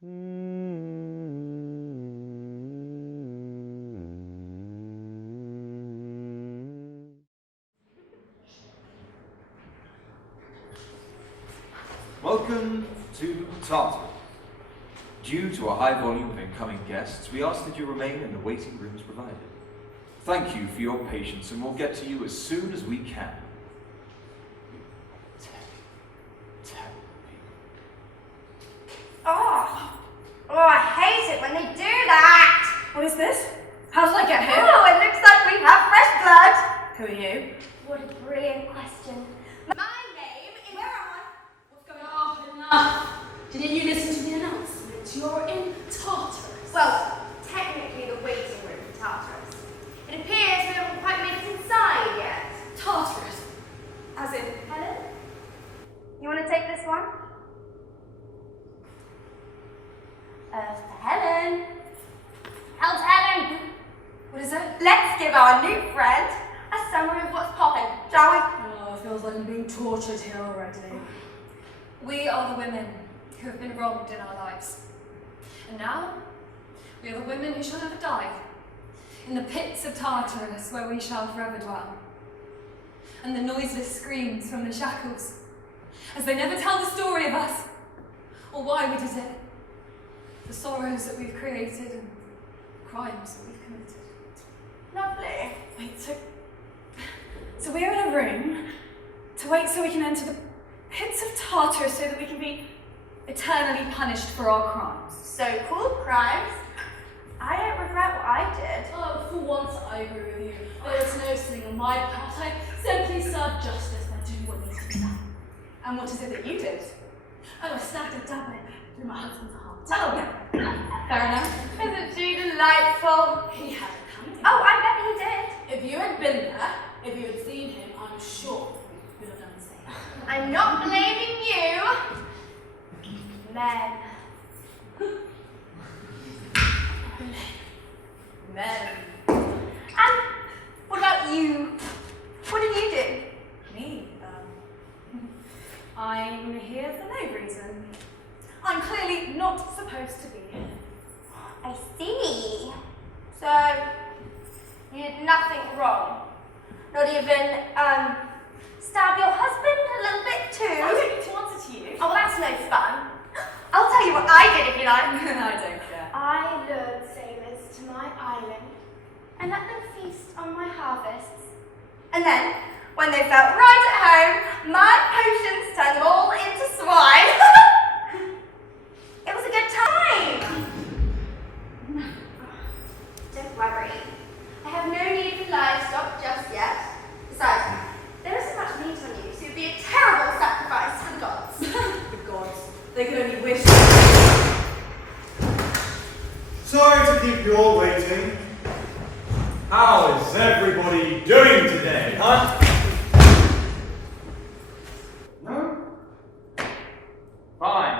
Welcome to Tartar. Due to a high volume of incoming guests, we ask that you remain in the waiting rooms provided. Thank you for your patience, and we'll get to you as soon as we can. Oh, I hate it when they do that! What is this? How did I get here? Oh, it looks like we have fresh blood! Who are you? What a brilliant question. My name is... Where am I? What's going on? Enough! Didn't you listen to the announcement? You're in Tartarus. Well, technically the waiting room for Tartarus. It appears we haven't quite made it inside yet. Tartarus? As in... Helen? You want to take this one? Helen? How's Helen? What is it? Let's give our new friend a summary of what's popping, shall we? Oh, it feels like I'm being tortured here already. We are the women who have been wronged in our lives. And now, we are the women who shall never die, in the pits of Tartarus where we shall forever dwell. And the noiseless screams from the shackles, as they never tell the story of us, or why we did it, the sorrows that we've created and crimes that we've committed. Lovely. Wait, so we're in a room to wait so we can enter the pits of Tartarus so that we can be eternally punished for our crimes. So-called crimes. I don't regret what I did. Oh, for once I agree with you. There is no sin on my part. I simply serve justice by doing what needs to be done. And what is it that you did? Oh, I stabbed a dabbing through my husband's heart. Oh, yeah. Fair enough. Isn't she delightful? He had it coming. Oh, I bet he did. If you had been there, if you had seen him, I'm sure you would have done the same. I'm not blaming you. Men. Men. And what about you? What did you do? Me? I'm here for no reason. I'm clearly not supposed to be here. I see. So, you did nothing wrong. Not even, stab your husband a little bit too. I don't need to answer to you. Oh, well, that's no fun. I'll tell you what I did if you like. I don't care. I lured sailors to my island and let them feast on my harvests. And then, when they felt right at home, my potions turned them all into swine. It was a good time. Don't worry. I have no need for livestock just yet. Besides, there isn't much meat on you, so it would be a terrible sacrifice for the gods. The gods. They could only wish. Sorry to keep you all waiting. How is everybody doing today, huh? No? Fine.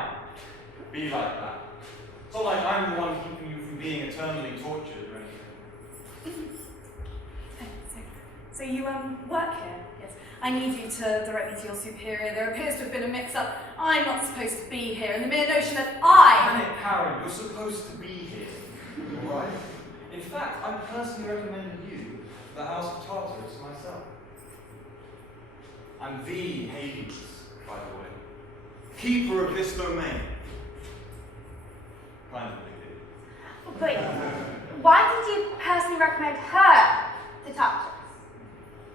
Be like that. It's not like I'm the one keeping you from being eternally tortured or anything. So you work here? Yes. I need you to direct me to your superior. There appears to have been a mix-up. I'm not supposed to be here, and the mere notion that Panic, Karen, you're supposed to be here. Alright? In fact, I'm personally recommending you to the House of Tartarus myself. I'm the Hades, by the way. Keeper of this domain. Kind of a big deal. But why did you personally recommend her to Tartarus?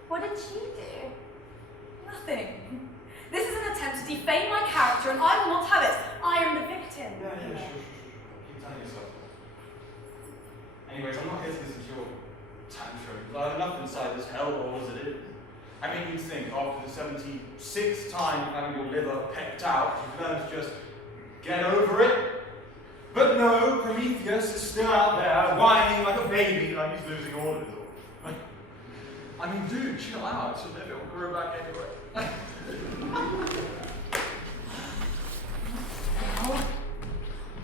What did she do? Nothing. This is an attempt to defame my character, and I will not have it. I am the victim. Yeah, sure. Keep telling yourself. Anyways, I'm not here to listen to your tantrum. I have enough inside this hellhole as it is. I mean, you'd think after the 76th time of having your liver pecked out, you'd learn to just get over it. But no, Prometheus is still out there, whining like a baby like he's losing all of his organs. I mean, dude, chill out. It's just that it will grow back anyway.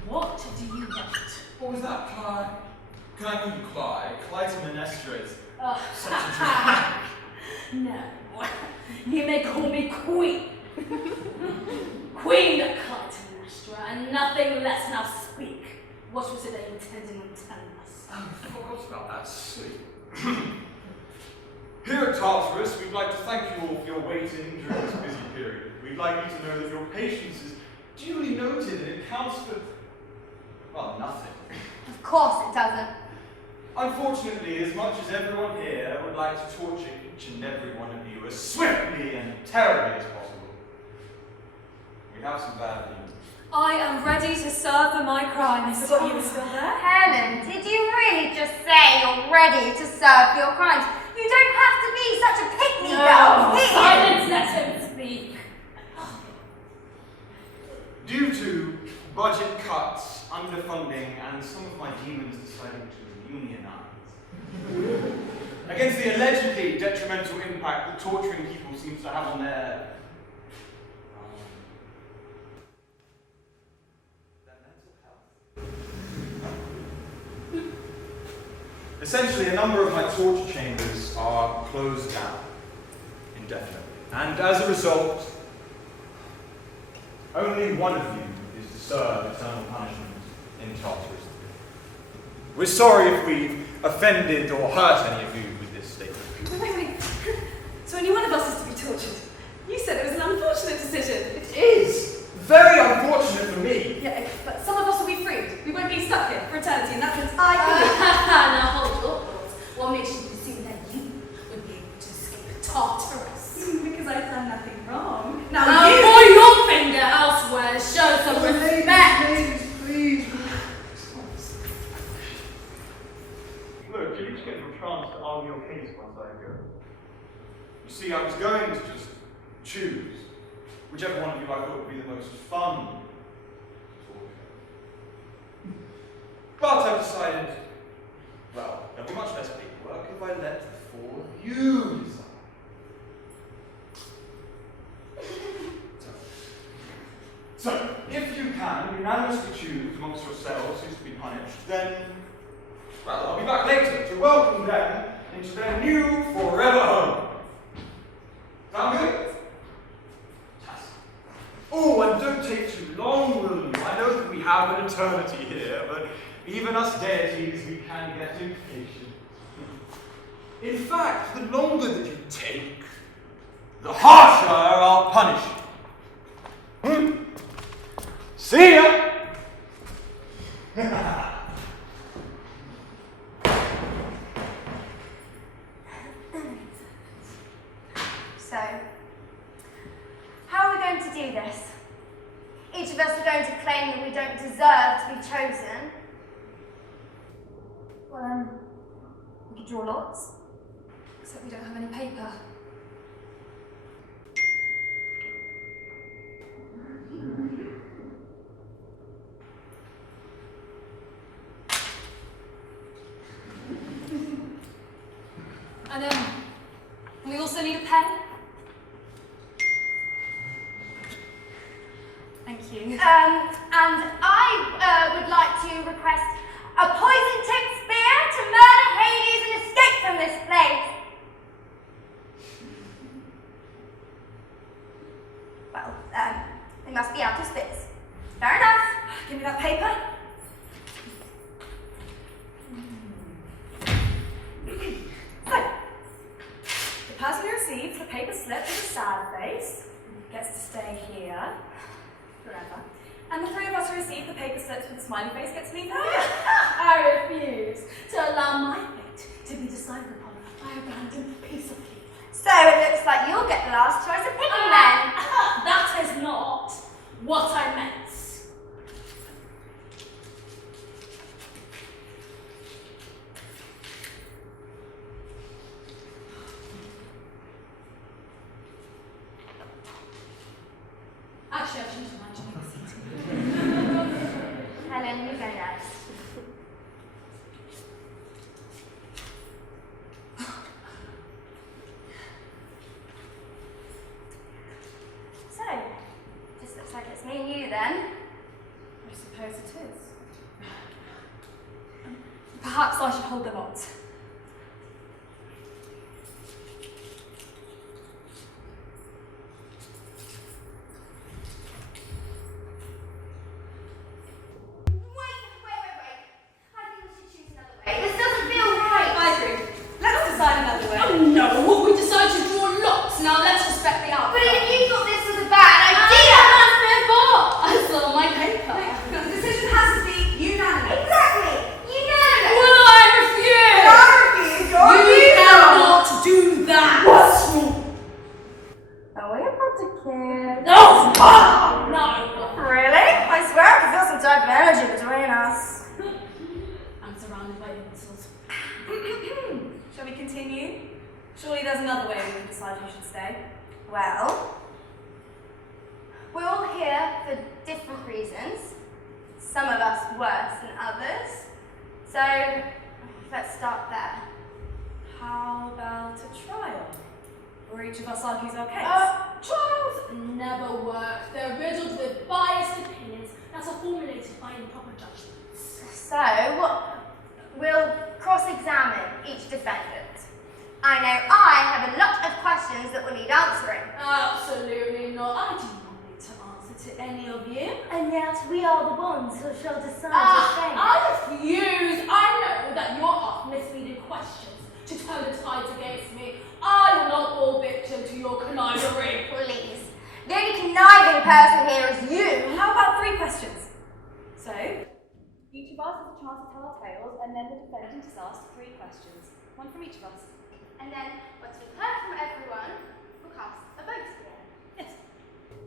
What do you want? What was that, Clyde? Can I call you Clyde? Clytemnestra is such a dream. No. You may call me Queen. Queen Clytemnestra. torturer, and nothing less. Now speak. What was it they intended on telling us? I forgot about that, sleep. Here at Tartarus, we'd like to thank you all for your waiting during this busy period. We'd like you to know that your patience is duly noted and it counts for, well, nothing. Of course it doesn't. Unfortunately, as much as everyone here would like to torture each and every one of you as swiftly and terribly as possible, we have some bad news. I am ready to serve for my crimes. I forgot you were still there. Helen, did you really just say you're ready to serve your crimes? You don't have to be such a pick-me girl, do you? Silence, let him speak. Due to budget cuts, underfunding, and some of my demons deciding to unionize, against the allegedly detrimental impact that torturing people seems to have on their mental health. Essentially, a number of my torture chambers are closed down indefinitely, and as a result, only one of you is to serve eternal punishment in Tartarus. We're sorry if we've offended or hurt any of you with this statement. Wait. So only one of us is to be tortured? You said it was an unfortunate decision. It is very unfortunate for me. Yeah, but some of us will be freed. We won't be stuck here for eternity, and that means Now hold your thoughts. What makes you presume that you would be able to escape Tartarus? because I've done nothing wrong. Now point your finger elsewhere. Show some respect. Please. Look, you're each getting a chance to argue your case once I go. You see, I was going to just choose whichever one of you I thought would be the most fun torture. But I've decided, well, there'll be much less paperwork if I let the four of you decide. So, if you can unanimously choose amongst yourselves who's to be punished, then, well, I'll be back later to welcome them into their new forever home. Sound good? Oh, and don't take too long, will you? I know that we have an eternity here, but even us deities, we can get impatient. In fact, the longer that you take, the harsher I'll punish you. See ya! So, how are we going to do this? Each of us are going to claim that we don't deserve to be chosen. Well, we could draw lots. Except we don't have any paper. And we also need a pen. Thank you. And I would like to request a poison-tipped spear to murder Hades and escape from this place. Well, they must be out of spits. Fair enough. Give me that paper. So, the person who receives the paper slip with a sad face gets to stay here forever. And the three of us who receive the paper slips with a smiley face get to leave here. I refuse to allow my fate to be decided upon by a random piece of paper. So it looks like you'll get the last choice of picking then. That is not what I meant. Actually, I changed my mind. Helen, you go next. So, just looks like it's me and you then. I suppose it is. Perhaps I should hold the lot. insult. Shall we continue? Surely there's another way we can decide who should stay. Well, we're all here for different reasons. Some of us worse than others. So, let's start there. How about a trial? Where each of us argues our case? Trials never work. They're riddled with biased opinions that are formulated by improper judgments. So, we'll cross-examine each defendant. I know I have a lot of questions that will need answering. Absolutely not. I do not need to answer to any of you. And yet we are the ones who shall decide I refuse. I know that you're off misleading questions to turn the tides against me. I will not fall victim to your connivery. Please. The only conniving person here is you. How about 3 questions? So, each of us has a chance to tell our tales, and then the defendant is asked 3 questions. One from each of us. And then, once we've heard from everyone, we'll cast a vote again. Yes.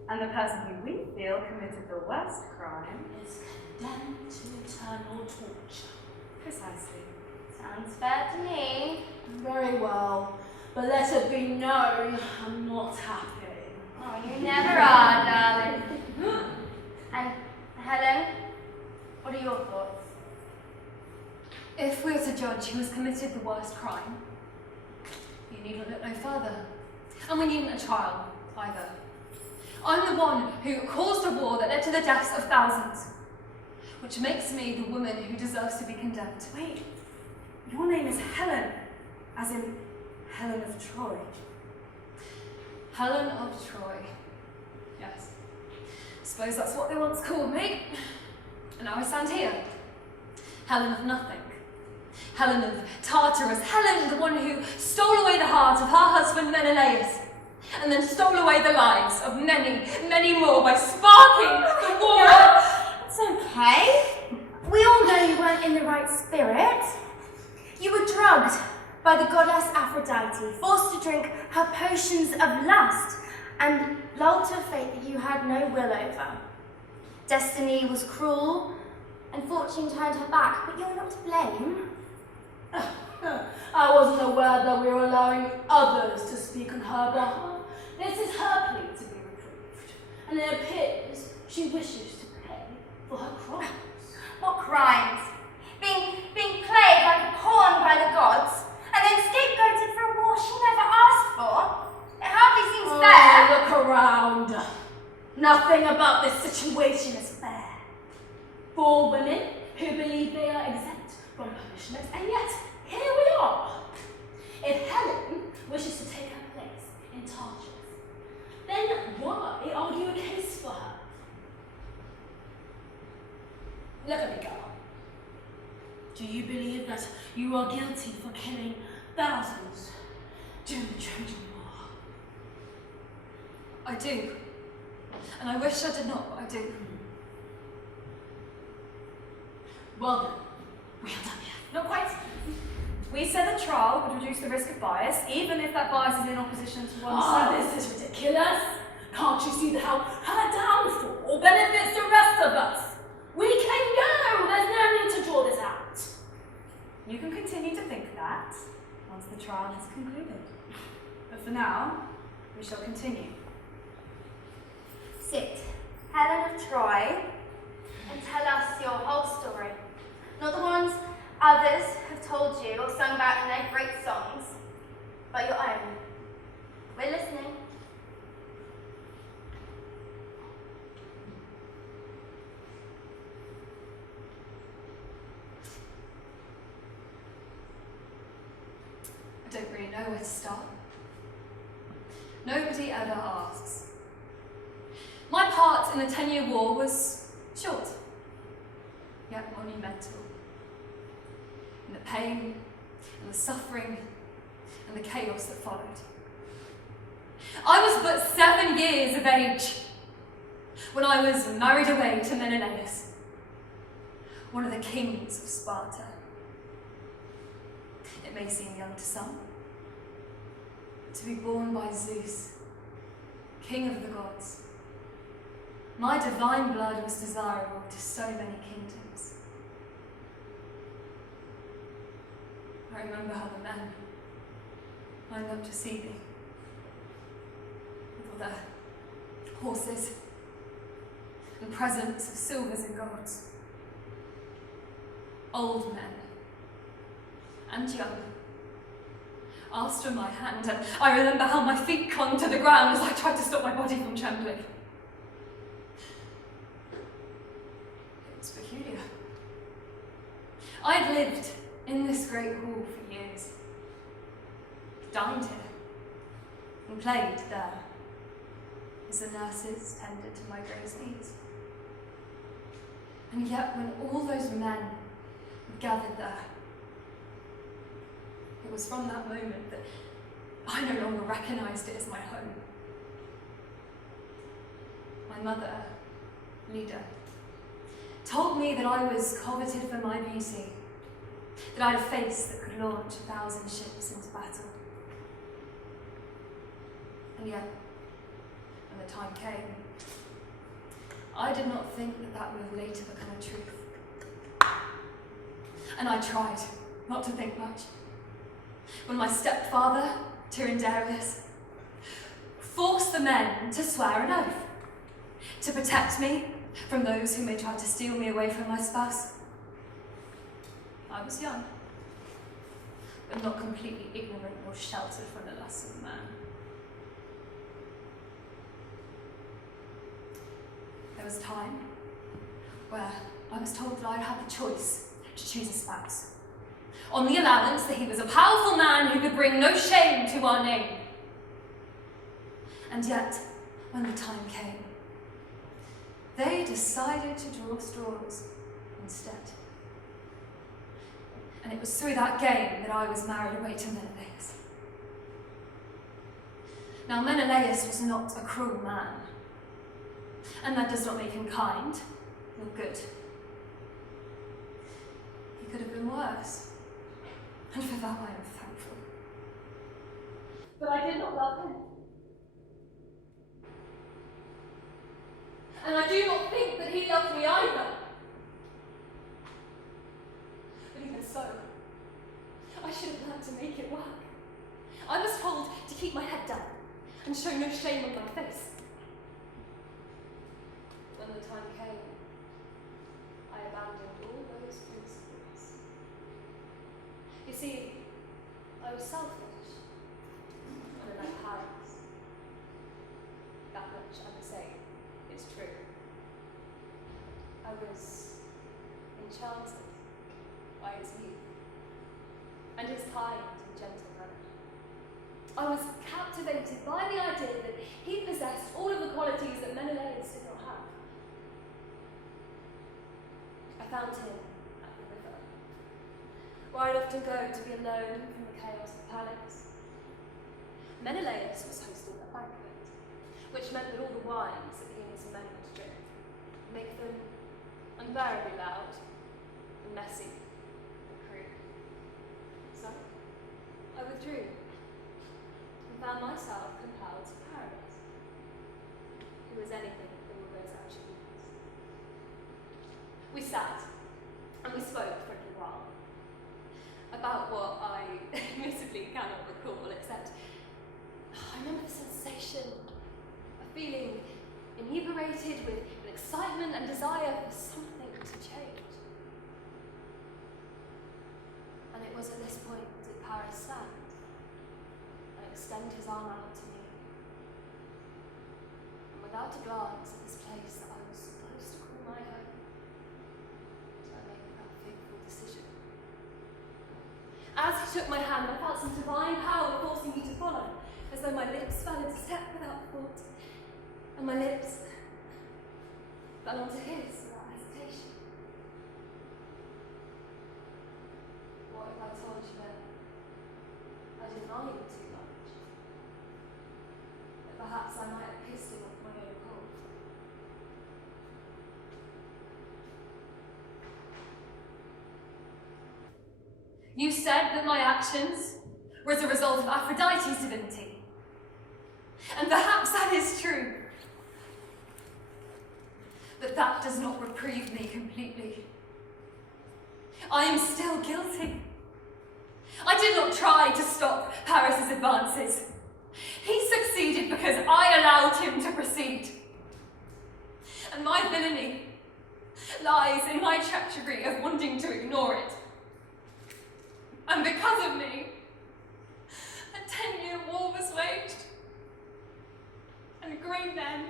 And the person who we feel committed the worst crime Is condemned to eternal torture. Precisely. Sounds fair to me. Very well, but let it be known I'm not happy. Oh, you never are, darling. And Helen, what are your thoughts? If we were to judge who has committed the worst crime, you needn't look no further. And we needn't a trial, either. I'm the one who caused a war that led to the deaths of thousands, which makes me the woman who deserves to be condemned. Wait, your name is Helen, as in Helen of Troy. Helen of Troy. Yes. Suppose that's what they once called me. And now I stand here. Helen of nothing. Helen of Tartarus. Helen, the one who stole away the heart of her husband Menelaus, and then stole away the lives of many, many more by sparking the war. It's okay. We all know you weren't in the right spirit. You were drugged by the goddess Aphrodite, forced to drink her potions of lust, and lulled to a fate that you had no will over. Destiny was cruel, and fortune turned her back, but you're not to blame. I wasn't aware that we were allowing others to speak on her behalf. This is her plea to be reproved, and it appears she wishes to pay for her crimes. What crimes? Being played like a pawn by the gods, and then scapegoated for a war she never asked for? It hardly seems fair. Look around. Nothing about this situation is fair. 4 women who believe they are exempt from punishment, and yet here we are. If Helen wishes to take her place in Tartarus, then why argue a case for her? Look at me, girl. Do you believe that you are guilty for killing thousands during the Trojan War? I do. And I wish I did not, but I do. Well then, we are done here. Not quite. We said the trial would reduce the risk of bias, even if that bias is in opposition to one side. This is ridiculous. Can't you see how her downfall benefits the rest of us? We can go. There's no need to draw this out. You can continue to think that once the trial has concluded. But for now, we shall continue. Sit, Helen of Troy, and tell us your whole story. Not the ones others have told you or sung about in their great songs, but your own. We're listening. I don't really know where to start. Nobody ever asks. My part in the 10-year war was short, yet monumental. In the pain, and the suffering, and the chaos that followed. I was but 7 years of age when I was married away to Menelaus, one of the kings of Sparta. It may seem young to some, to be born by Zeus, king of the gods. My divine blood was desirable to so many kingdoms. I remember how the men lined up to see me, with all their horses and presents of silvers and golds. Old men and young asked for my hand, and I remember how my feet clung to the ground as I tried to stop my body from trembling. It was peculiar. I had lived in this great hall for years, dined here, and played there as the nurses tended to my Gray's knees. And yet, when all those men gathered there, it was from that moment that I no longer recognised it as my home. My mother, Lida, told me that I was coveted for my beauty, that I had a face that could launch 1,000 ships into battle. And yet, when the time came, I did not think that that would later become a truth. And I tried not to think much. When my stepfather, Tyrandarius, forced the men to swear an oath to protect me from those who may try to steal me away from my spouse. I was young, but not completely ignorant or sheltered from the lusts of man. There was a time where I was told that I'd have the choice to choose a spouse, on the allowance that he was a powerful man who could bring no shame to our name. And yet, when the time came, they decided to draw straws instead. And it was through that game that I was married away to Menelaus. Now, Menelaus was not a cruel man, and that does not make him kind or good. He could have been worse, and for that I am thankful. But I did not love him. And I do not think that he loved me either. But even so, I should have learned to make it work. I was told to keep my head down and show no shame on my face. When the time came, I abandoned all those principles. You see, I was selfish, and I like parents. That much I would say is true. I was enchanted by his youth and his kind and gentle manner. I was captivated by the idea that he possessed all of the qualities that Menelaus did not have. I found him at the river, where I'd often go to be alone from the chaos of the palace. Menelaus was hosting a banquet, which meant that all the wines that he and his men would drink make them unbearably loud and messy and crude. So I withdrew and found myself compelled to Paris, who was anything but all those attributes. We sat and we spoke for a little while about what I admittedly cannot recall, except I remember the sensation of feeling inebriated with an excitement and desire for something to change. And it was at this point that Paris stand and extend his arm out to me. And without a glance at this place that I was supposed to call my home, I made that fateful decision. As he took my hand, I felt some divine power forcing me to follow, as though my lips fell into step without thought, and my lips fell onto his without hesitation. What if I told you that I didn't value him too much? That perhaps I might have kissed him off my own accord? You said that my actions were as a result of Aphrodite's divinity. And perhaps that is true. But that does not reprieve me completely. I am still guilty. I did not try to stop Paris's advances. He succeeded because I allowed him to proceed. And my villainy lies in my treachery of wanting to ignore it. And because of me, a 10-year war was waged. And great men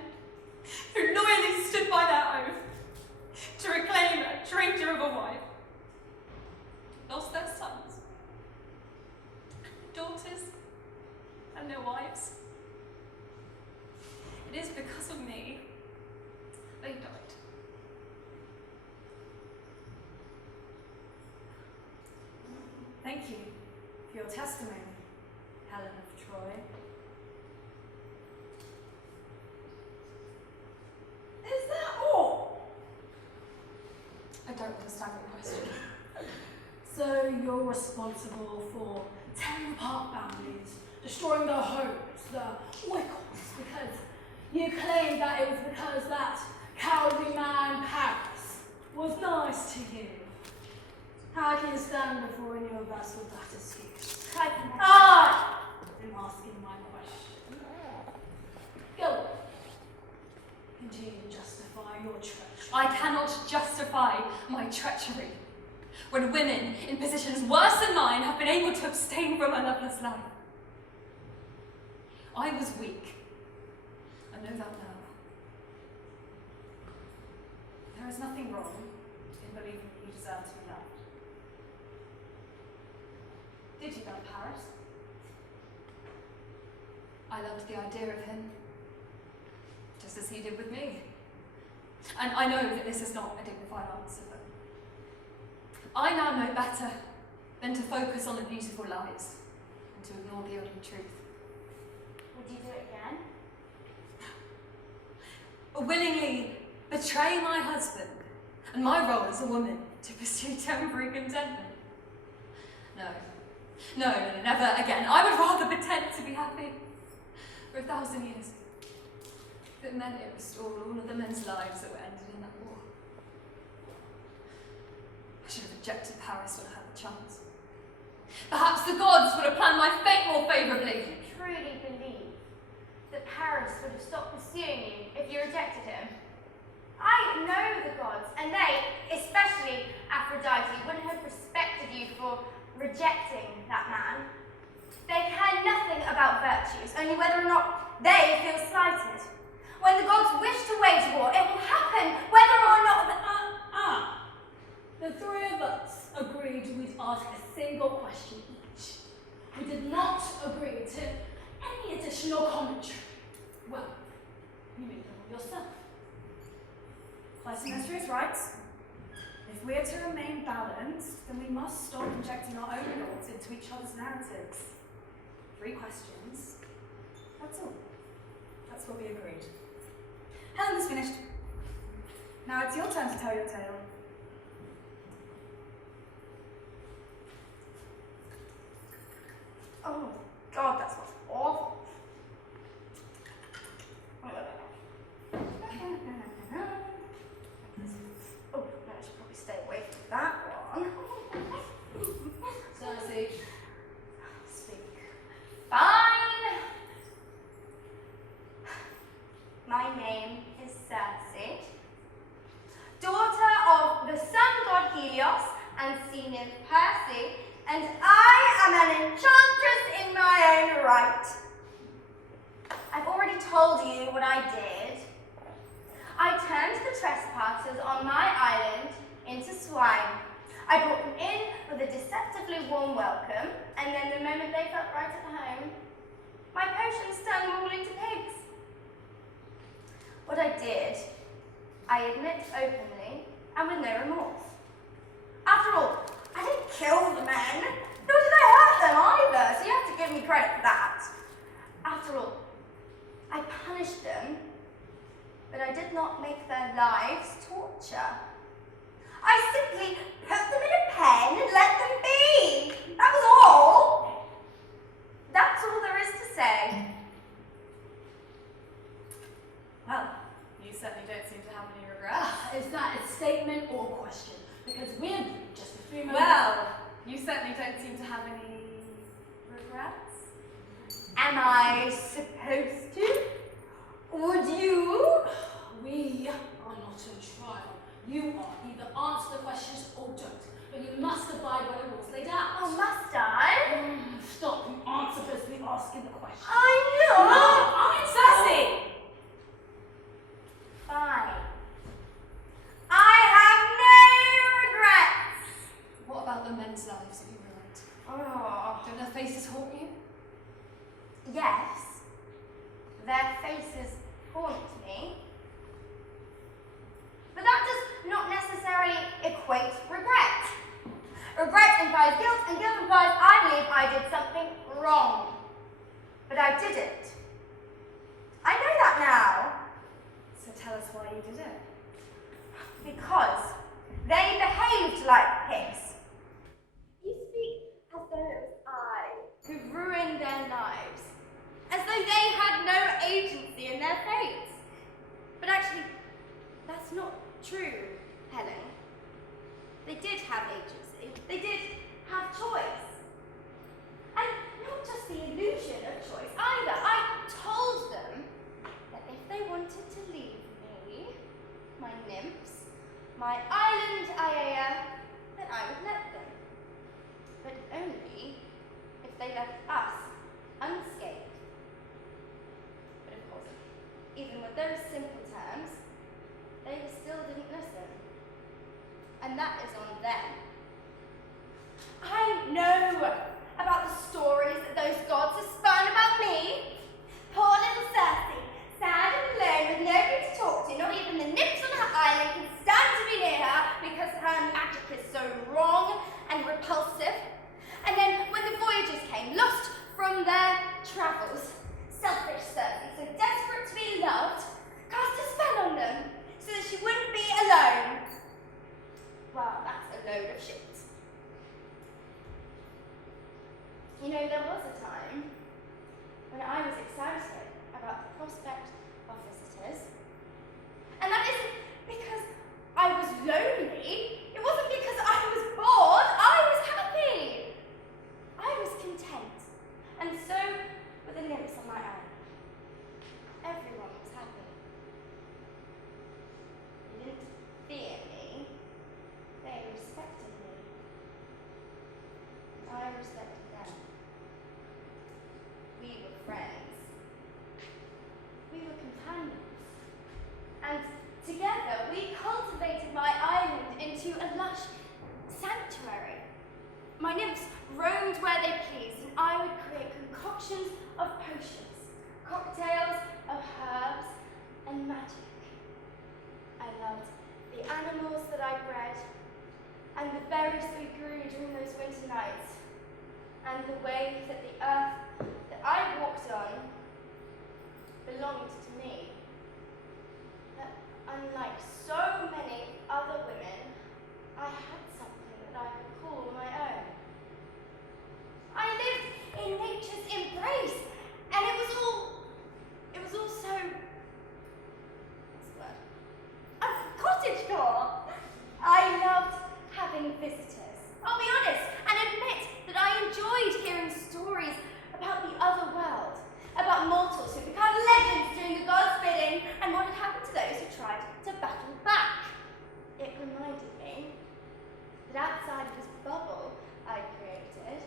who loyally stood by their oath to reclaim a traitor of a wife lost their sons, daughters, and their wives. It is because of me they died. Thank you for your testimony, Helen of Troy. Is that all? I don't understand the question. So you're responsible for tearing apart families, destroying their homes, their wickles, because you claim that it was because that cowardly man Paris was nice to you. How can you stand before any of us with that excuse? I am asking my question. Go on. Continue to justify your treachery. I cannot justify my treachery when women in positions worse than mine have been able to abstain from a loveless life. I was weak. I know that now. There is nothing wrong in believing you deserve to be loved. Did you love Paris? I loved the idea of him, just as he did with me. And I know that this is not a dignified answer, but I now know better than to focus on the beautiful lies and to ignore the ugly truth. Would you do it again? Willingly betray my husband and my role as a woman to pursue temporary contentment. No, never again. I would rather pretend to be happy for 1,000 years. If it meant it restored all of the men's lives that were ended in that war. I should have rejected Paris when I had the chance. Perhaps the gods would have planned my fate more favourably. You truly believe that Paris would have stopped pursuing you if you rejected him? I know the gods, and they, especially Aphrodite, wouldn't have respected you for rejecting that man. They care nothing about virtues, only whether or not they feel slighted. When the gods wish to wage war, it will happen whether or not the three of us agreed we'd ask a single question each. We did not agree to any additional commentary. Well, you made them all yourself. Clytemnestra is right. If we are to remain balanced, then we must stop injecting our own thoughts into each other's narratives. 3 questions. That's all. That's what we agreed. Helen is finished. Now it's your turn to tell your tale. Oh, God, that smells awful. Oh, no, I should probably stay away from that one. Cersei, Speak. Fine. My name is Cersei, daughter of the sun god Helios and sea nymph Perse, and I am an enchantress in my own right. I've already told you what I did. I turned the trespassers on my island into swine. I brought them in with a deceptively warm welcome, and then the moment they felt right at home, my potions turned them all into pigs. What I did, I admit openly and with no remorse. After all, I didn't kill the men, nor did I hurt them either, so you have to give me credit for that. After all, I punished them, but I did not make their lives torture. I simply put them in a pen and let them be. That was all. That's all there is to say. Well, you certainly don't seem to have any regrets. is that a statement or question? Because we agreed just a few moments Well, you certainly don't seem to have any regrets? Am I supposed to? Would you? We are not on trial. You are. Either answer the questions or don't. But you must abide by the rules laid out. Oh, must I? Stop. You aren't supposed to be asking the questions. I know. Sassy! Fine. I have no regrets. What about the men's lives that you ruined? Oh, Don't their faces haunt you? yes. Their faces haunt me. But that does not necessarily equate regret. Regret implies guilt, and guilt implies I believe I did something wrong. But I didn't. I know that now. So tell us why you did it. Because they behaved like pigs. You speak as though it was I who ruined their lives. As though they had no agency in their fates. But actually, that's not true, Helen. They did have agency. They did have choice. And not just the illusion of choice either. I told them that if they wanted to leave me, my nymphs, my island Iea, then I would let them. But only if they left us unscathed. But of course, even with those simple terms, they still didn't listen. And that is on them. I know about the stories that those gods have spun about me. Poor little Circe, sad and alone with nobody to talk to, not even the nymphs on her island can stand to be near her because her magic is so wrong and repulsive. And then when the voyagers came, lost from their travels, selfish Circe, so desperate to be loved, cast a spell on them so that she wouldn't be alone. Well, that's a load of shit. You know, there was a time when I was excited about the prospect of visitors. And that isn't because I was lonely. It wasn't because I was bored. I was happy. I was content. And so were the nymphs on my island. Everyone was happy. They didn't fear me. They respected me. And I respected them. We were friends. We were companions. And together we cultivated my island into a lush sanctuary. My nymphs roamed where they pleased, and I would create concoctions of potions, cocktails of herbs and magic. I loved the animals that I bred, and the berries we grew during those winter nights, and the way that the earth that I walked on belonged to me. That unlike so many other women, I had something that I could call my own. I lived in nature's embrace, and it was all so, what's the word? Cottagecore. I loved having visitors. I'll be honest and admit that I enjoyed hearing stories about the other world, about mortals who become legends doing the gods' bidding, and what had happened to those who tried to battle back. It reminded me that outside of this bubble I created,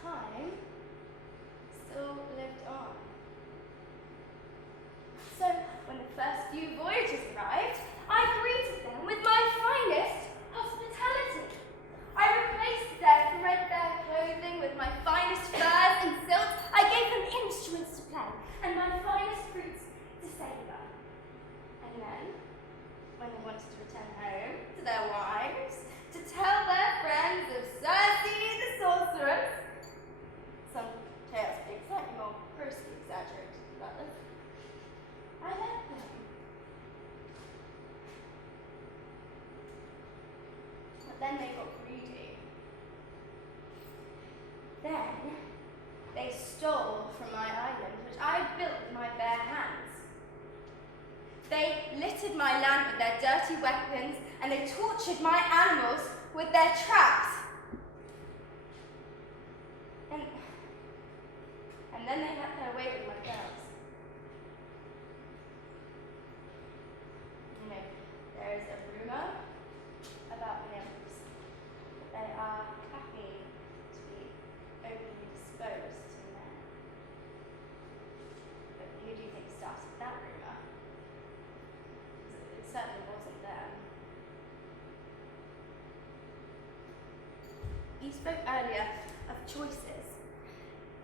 time still lived on. So when the first few voyagers arrived, I greeted them with my finest hospitality. I replaced their threadbare clothing with my finest furs and silks. I gave them instruments to play and my finest fruits to savor. And then, when they wanted to return home to their wives, to tell their friends of Circe the sorceress, some tales being slightly more grossly exaggerated than others, I let them. But then they got greedy. Then they stole from my island, which I built with my bare hands. They littered my land with their dirty weapons, and they tortured my animals with their traps. And then they had their way with my girls. You know, there is a rumour about nymphs that they are happy to be openly disposed to men. But who do you think started that rumour? It certainly wasn't them. You spoke earlier of choices.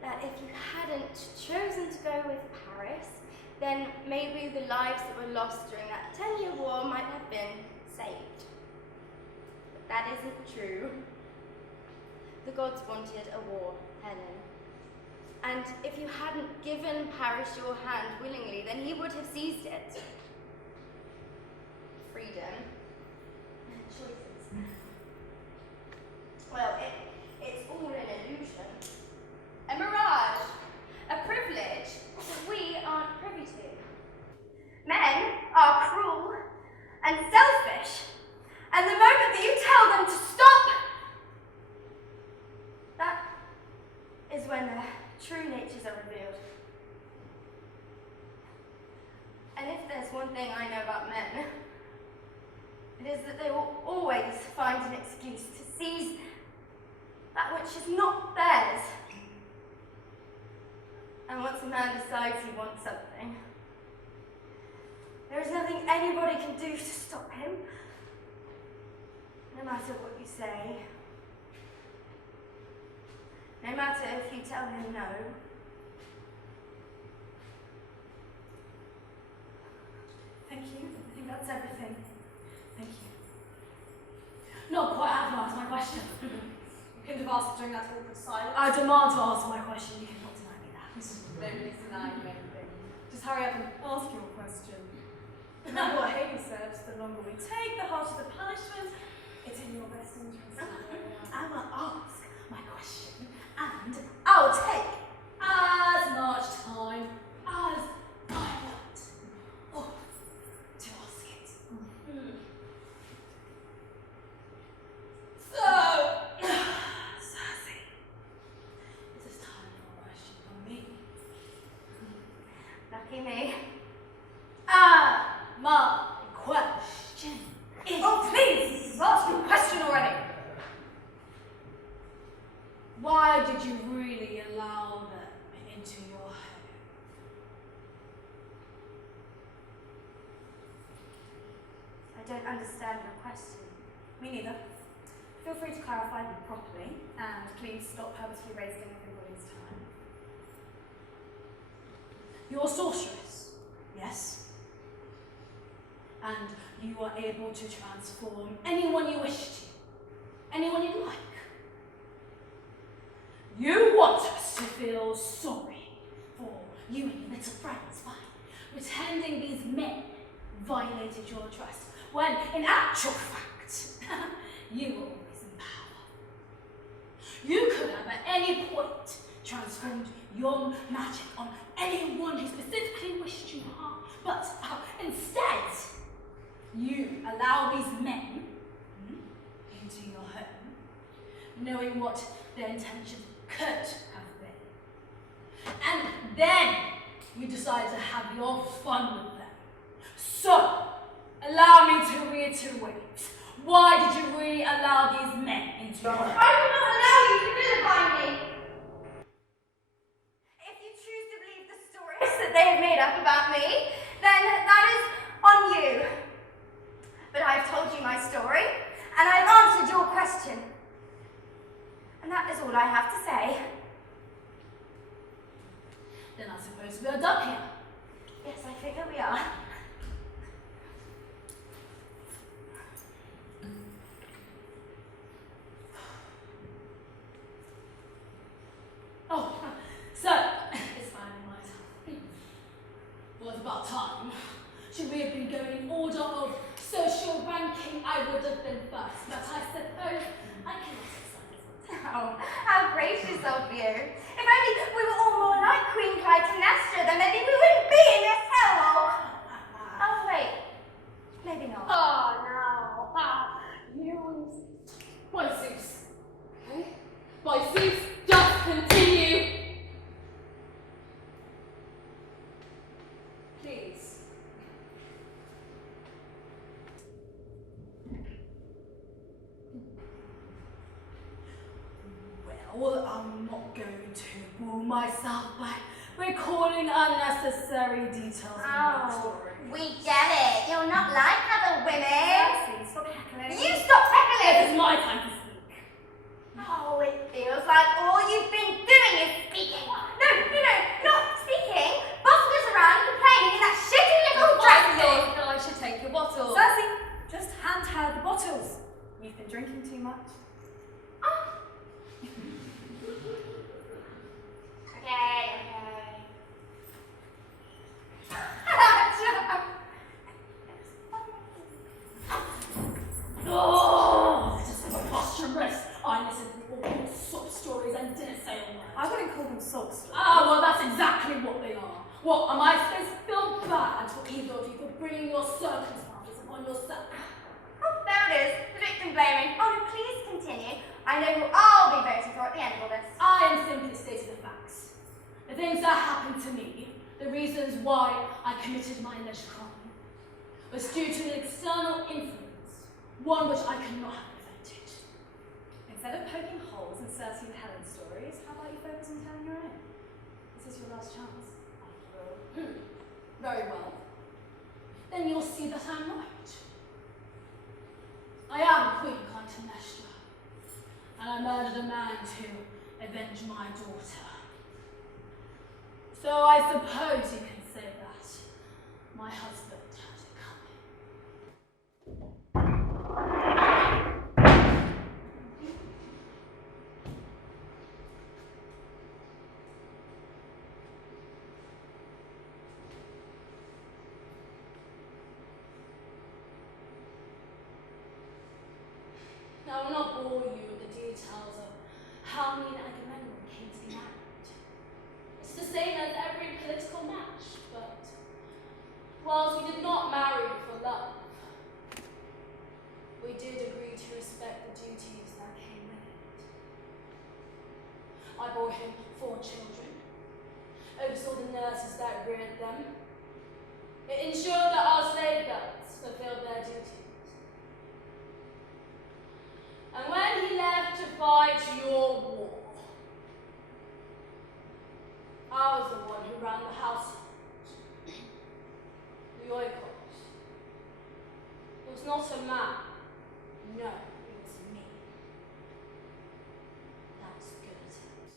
That if you hadn't chosen to go with Paris, then maybe the lives that were lost during that 10-year war might have been saved. But that isn't true. The gods wanted a war, Helen. And if you hadn't given Paris your hand willingly, then he would have seized it. Freedom and choices. Well, it's all an illusion. A mirage, a privilege that we aren't privy to. Men are cruel and selfish, and the moment that you tell them to stop, that is when their true natures are revealed. And if there's one thing I know about men, it is that they will always find an excuse to seize that which is not theirs. And once a man decides he wants something, there is nothing anybody can do to stop him, no matter what you say, no matter if you tell him no. Thank you. I think that's everything. Thank you. Not quite have to answer my question. You couldn't have asked during that awkward silence. I demand to answer my question. You cannot deny me that. Nobody's denying you anything. Just hurry up and ask your question. Remember what Haley said, the longer we take, the harsher the punishment. It's in your best interest. I will ask my question, and I'll take as much time as I want. Oh, to ask it. So, Cersei, it is time for a question from me. Lucky me. My question is... Oh, please! Ask your question already! Why did you really allow them into your home? I don't understand your question. Me neither. Feel free to clarify properly, and please stop purposely wasting everybody's time. You're a sorceress, yes? And you are able to transform anyone you wish to, anyone you like. You want us to feel sorry for you and your little friends by pretending these men violated your trust, when in actual fact, you were always in power. You could have at any point transformed your magic on anyone who specifically wished you harm, but instead, you allow these men into your home, knowing what their intentions could have been. And then you decide to have your fun with them. So, allow me to reiterate, why did you really allow these men into your home? I will not allow you to vilify me! If you choose to believe the stories that they have made up about me, then that is on you. But I've told you my story, and I've answered your question. And that is all I have to say. Then I suppose we are done here. Yes, I think that we are. Oh, so, it's finally my time. Well, it's about time. Should we have been going in order of social ranking, I would have been first, but I suppose I can exercise. Oh, how gracious of you. If only we were all more like Queen Clytemnestra, then maybe we wouldn't be in this hellhole. Oh, wait. Maybe not. Oh, no. You. By Zeus. Okay? By Zeus, just continue. Well, I'm not going to bore myself by recording unnecessary details of my story. We get it. You're not like other women. Cersei, stop heckling. You stop It heckling! is my time to speak. Oh, it feels like all you've been doing is speaking. No, not speaking. Bossing us around and complaining in that shitty little dress I of yours. think that I should take your bottle. Cersei, just hand her the bottles. You've been drinking too much. Okay. Oh, this is preposterous. I listened to all your sob stories and didn't say a word. I wouldn't call them sob stories. Ah, well, that's exactly what they are. What, am I supposed to feel bad for either of you for bringing your circumstances upon yourself? Oh, there it is. The victim blaming. Oh, no, please continue. I know who I'll be voting for at the end of all this. I am simply stating the facts. The things that happened to me, the reasons why I committed my alleged crime, was due to an external influence, one which I could not have prevented. Instead of poking holes in Cersei and Helen's stories, how about you focus on telling your own? This is your last chance. Very well. Then you'll see that I'm right. I am Queen Clytemnestra, and I murdered a man to avenge my daughter. So I suppose you can say that my husband had it coming. I will not bore you with the details of how me and Agamemnon came to be married. It's the same as every political match, but whilst we did not marry for love, we did agree to respect the duties that came with it. I bore him 4 children, oversaw the nurses that reared them. It ensured that our slave girls fulfilled their duties. And when he left to fight your war, I was the one who ran the household. The oikos. It was not a man. No, it was me. That was good at it.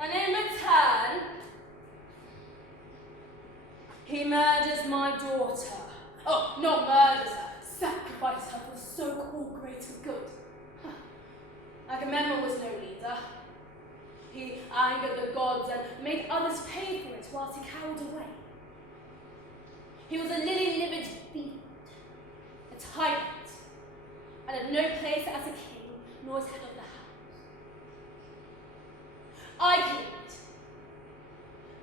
And in return, he murders my daughter. Oh, not murders her. Sacrifice her for the so-called greater good. Agamemnon was no leader. He angered the gods and made others pay for it whilst he cowered away. He was a lily-livered fiend, a tyrant, and had no place as a king nor as head of the house. I can lead.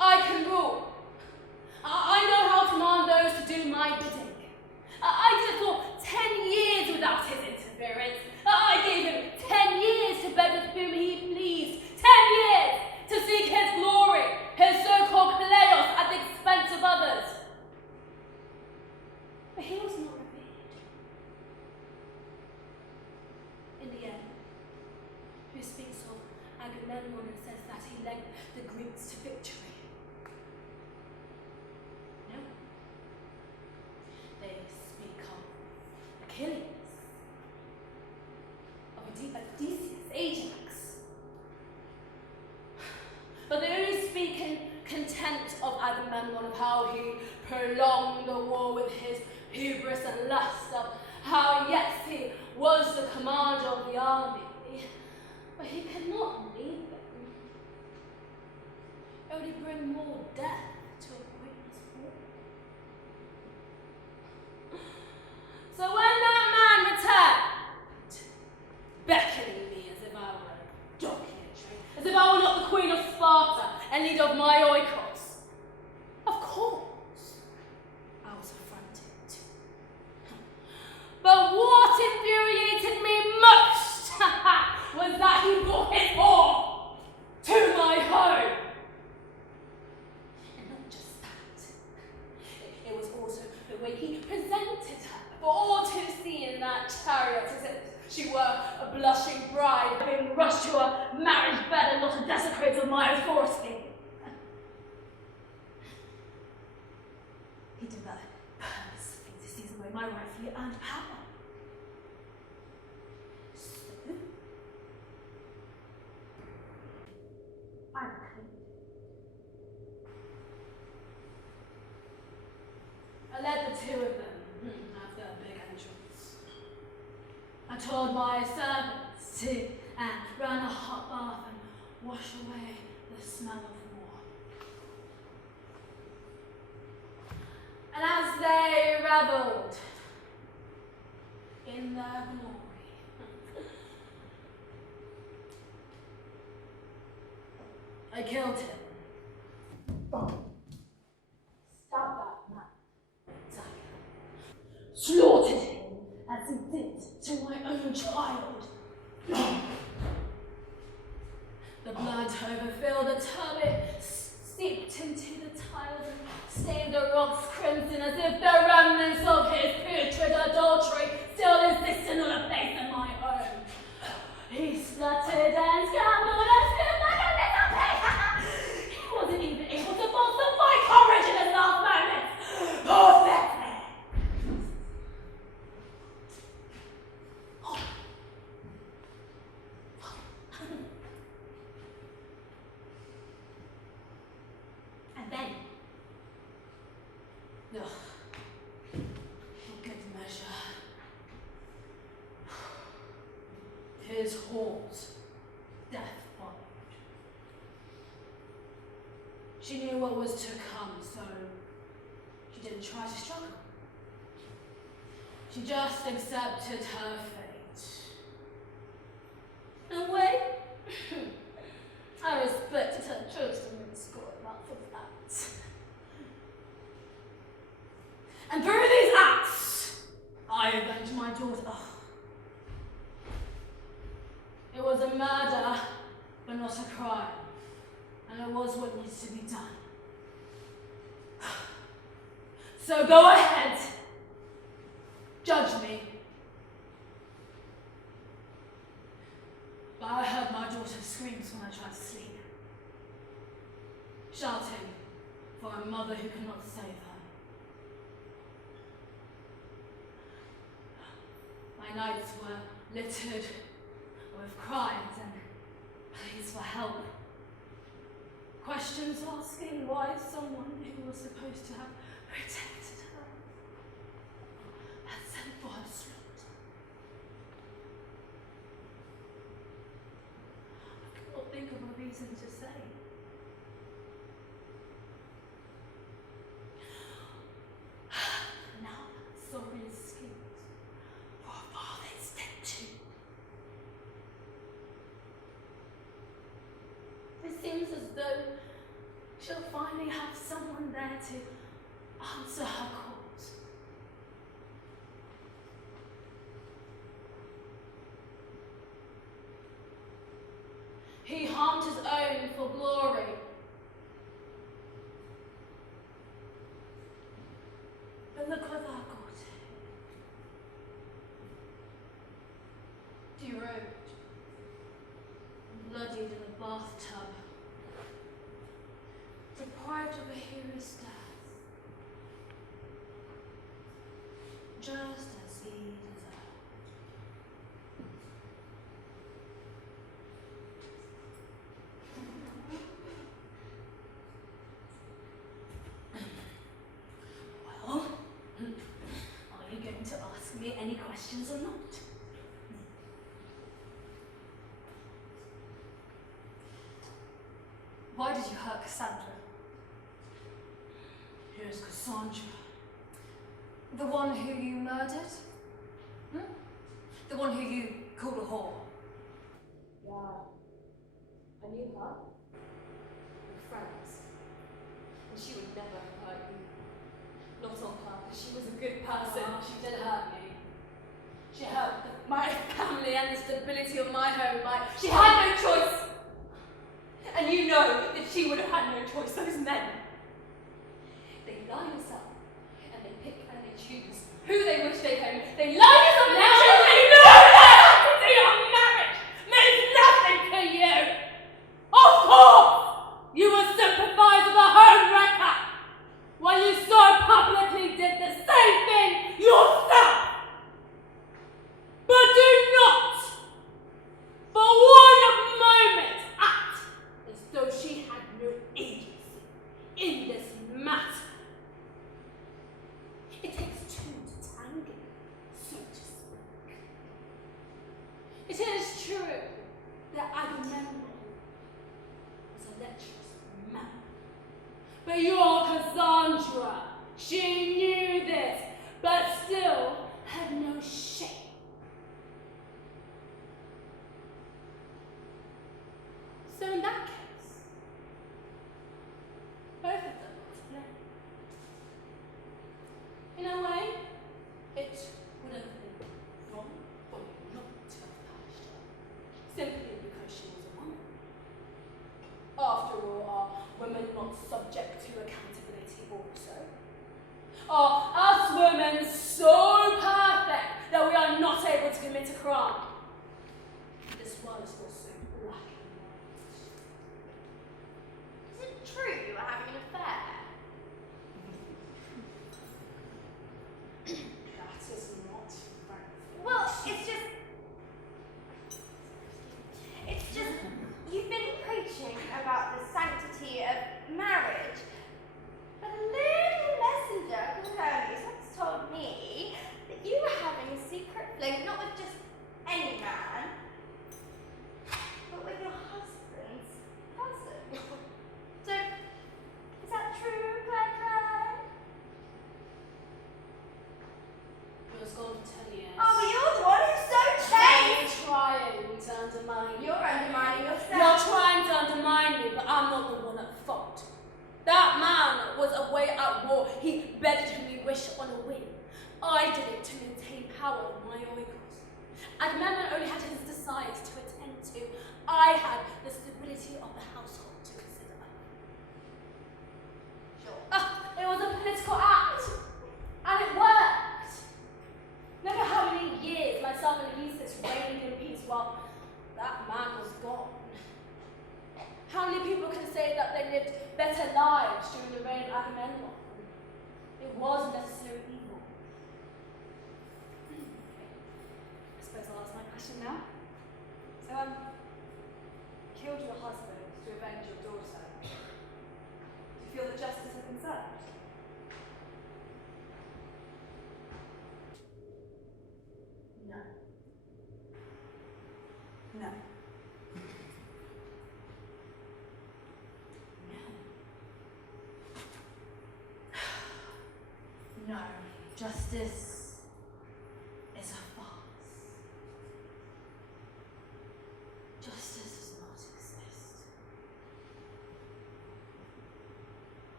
I can rule. I know how to command those to do my bidding. I did it for 10 years without his interference. I gave him 10 years to beg with whom he pleased. 10 years to seek his glory, his so-called chaos at the expense of others. But he was not revered. In the end, who speaks of Agamemnon and says that he led the Greeks to victory? No. They speak of Achilles, of Odysseus, Ajax. But they only speak in contempt of Agamemnon, of how he prolonged the war with his hubris and lust, of how yes, he was the commander of the army, but he could not lead them. It would bring more death to a pointless war. So when that man returned, beckoning me as if I were a documentary, as if I were not the queen of Sparta and leader of my oikos, of course, I was affronted. But what infuriated me most was that he brought his whore to my home. And not just that, it was also the way he presented her for all to see in that chariot, as if She were a blushing bride, being rushed to a marriage bed and not to desecrate of my authority. He did that purposely to seize away my rightfully earned power. So, I led the two of them after a big entrance. I told my servants to run a hot bath and wash away the smell of war. And as they revelled in their glory, I killed him. Stabbed that man. Slaughtered him as he did to my own child. The blood overfilled the turbot, seeped into the tiles and stained the rocks crimson as if the remnants of his putrid adultery still existed on a place of my own. He sluttered and scrambled and spilled like a little pig. He wasn't even able to bolster my courage in his last moments. Pathetic! And then, for good measure, his horns, death followed. She knew what was to come, so she didn't try to struggle. She just accepted her fate. In a way, I respected her choice and scored enough of that. And through these acts, I avenged my daughter. Oh. It was a murder, but not a crime. And it was what needs to be done. So go ahead. Judge me. But I heard my daughter's screams when I tried to sleep. Shouting for a mother who cannot save her. My nights were littered with cries and pleas for help. Questions asking why someone who was supposed to have protected her had sent for her slaughter. I could not think of a reason to say. Now, sorry excuse for a father's dead too. It seems as though she'll finally have someone there to answer her calls. He harmed his own for glory. But look what I got. Derobed, bloodied in a bathtub, deprived of a hero's death, just as he deserved. Well, are you going to ask me any questions or not? Why did you hurt Cassandra? Here's Cassandra. The one who you murdered? The one who you called a whore? Yeah. I knew her. We're friends. And she would never hurt you. Not on purpose. She was a good person. She did hurt me. She hurt my family and the stability of my home life. She had no choice! And you know that she would have had no choice. Those men. They line us up. And they pick and they choose who they wish they own. They line us up and they choose and you know that! true that Agamemnon was a lecherous man. But your Cassandra, she knew this, but still had no shame. So in that case, both of them were to blame. In a way, it would have been wrong for you not to have punished her, simply because she was a woman. After all, are women not subject to accountability also? Are us women so perfect that we are not able to commit a crime? This world is also black and white. Is it true you were having an affair? That is not very Well, it's just, you've been preaching about the sanctity of marriage, but a little messenger called Hermes once told me that you were having a secret fling, not with just any man, but with your husband's cousin. So, is that true, Claire? It was gone for 10 years. Oh, but you're the one who's so changed! You're trying to undermine me. You're undermining yourself. You're trying to undermine me, but I'm not the one at fault. That man was away at war. He begged me wish on a whim. I did it to maintain power on my oikos. Agamemnon only had his desires to attend to. I had the stability of the household to consider. Sure. It was a political act, and it worked. Look at how many years myself and Theseus reigned in peace while that man was gone. How many people can say that they lived better lives during the reign of Agamemnon? It was necessary evil. I suppose I'll ask my question now. So, killed your husband to avenge your daughter. Do you feel that justice has been served? No. No. No, justice is a farce. Justice does not exist.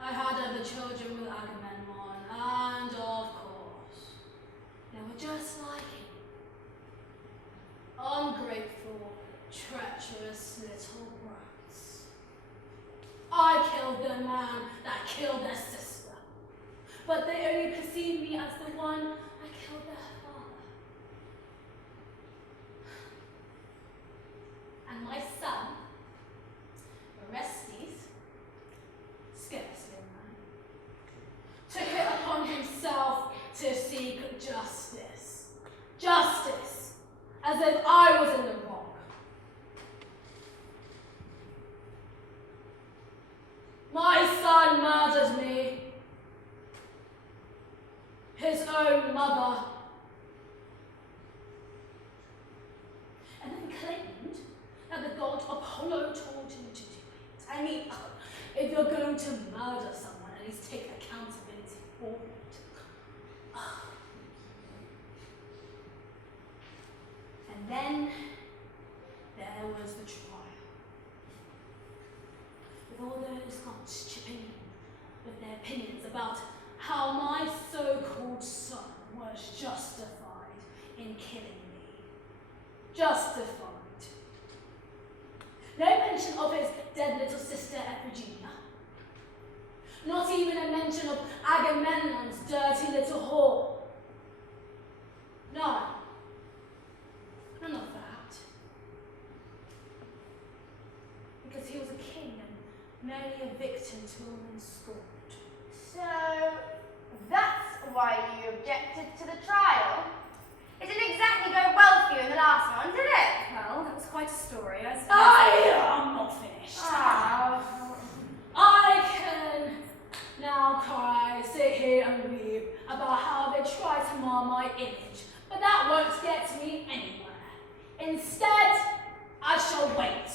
I had other children with Agamemnon, and of course, they were just like him. Ungrateful, treacherous little brats. I killed the man that killed their sister. But they only perceive me as the one I killed their father. And my son, Orestes, scarcely a man, took it upon himself to seek justice. Justice, as if I was in the wrong. My son murdered me. His own mother. And then claimed that the god Apollo told him to do it. I mean, if you're going to murder someone, at least take accountability for it. And then there was the trial. With all those gods chipping in with their opinions about how my so-called son was justified in killing me. Justified. No mention of his dead little sister Ephigenia. Not even a mention of Agamemnon's dirty little whore. None. None of that. Because he was a king and merely a victim to a woman's scorn. So, that's why you objected to the trial? It didn't exactly go well for you in the last one, did it? Well, that was quite a story. I suppose. I'm not finished. Oh. I can now cry, sit here and weep about how they try to mar my image, but that won't get me anywhere. Instead, I shall wait.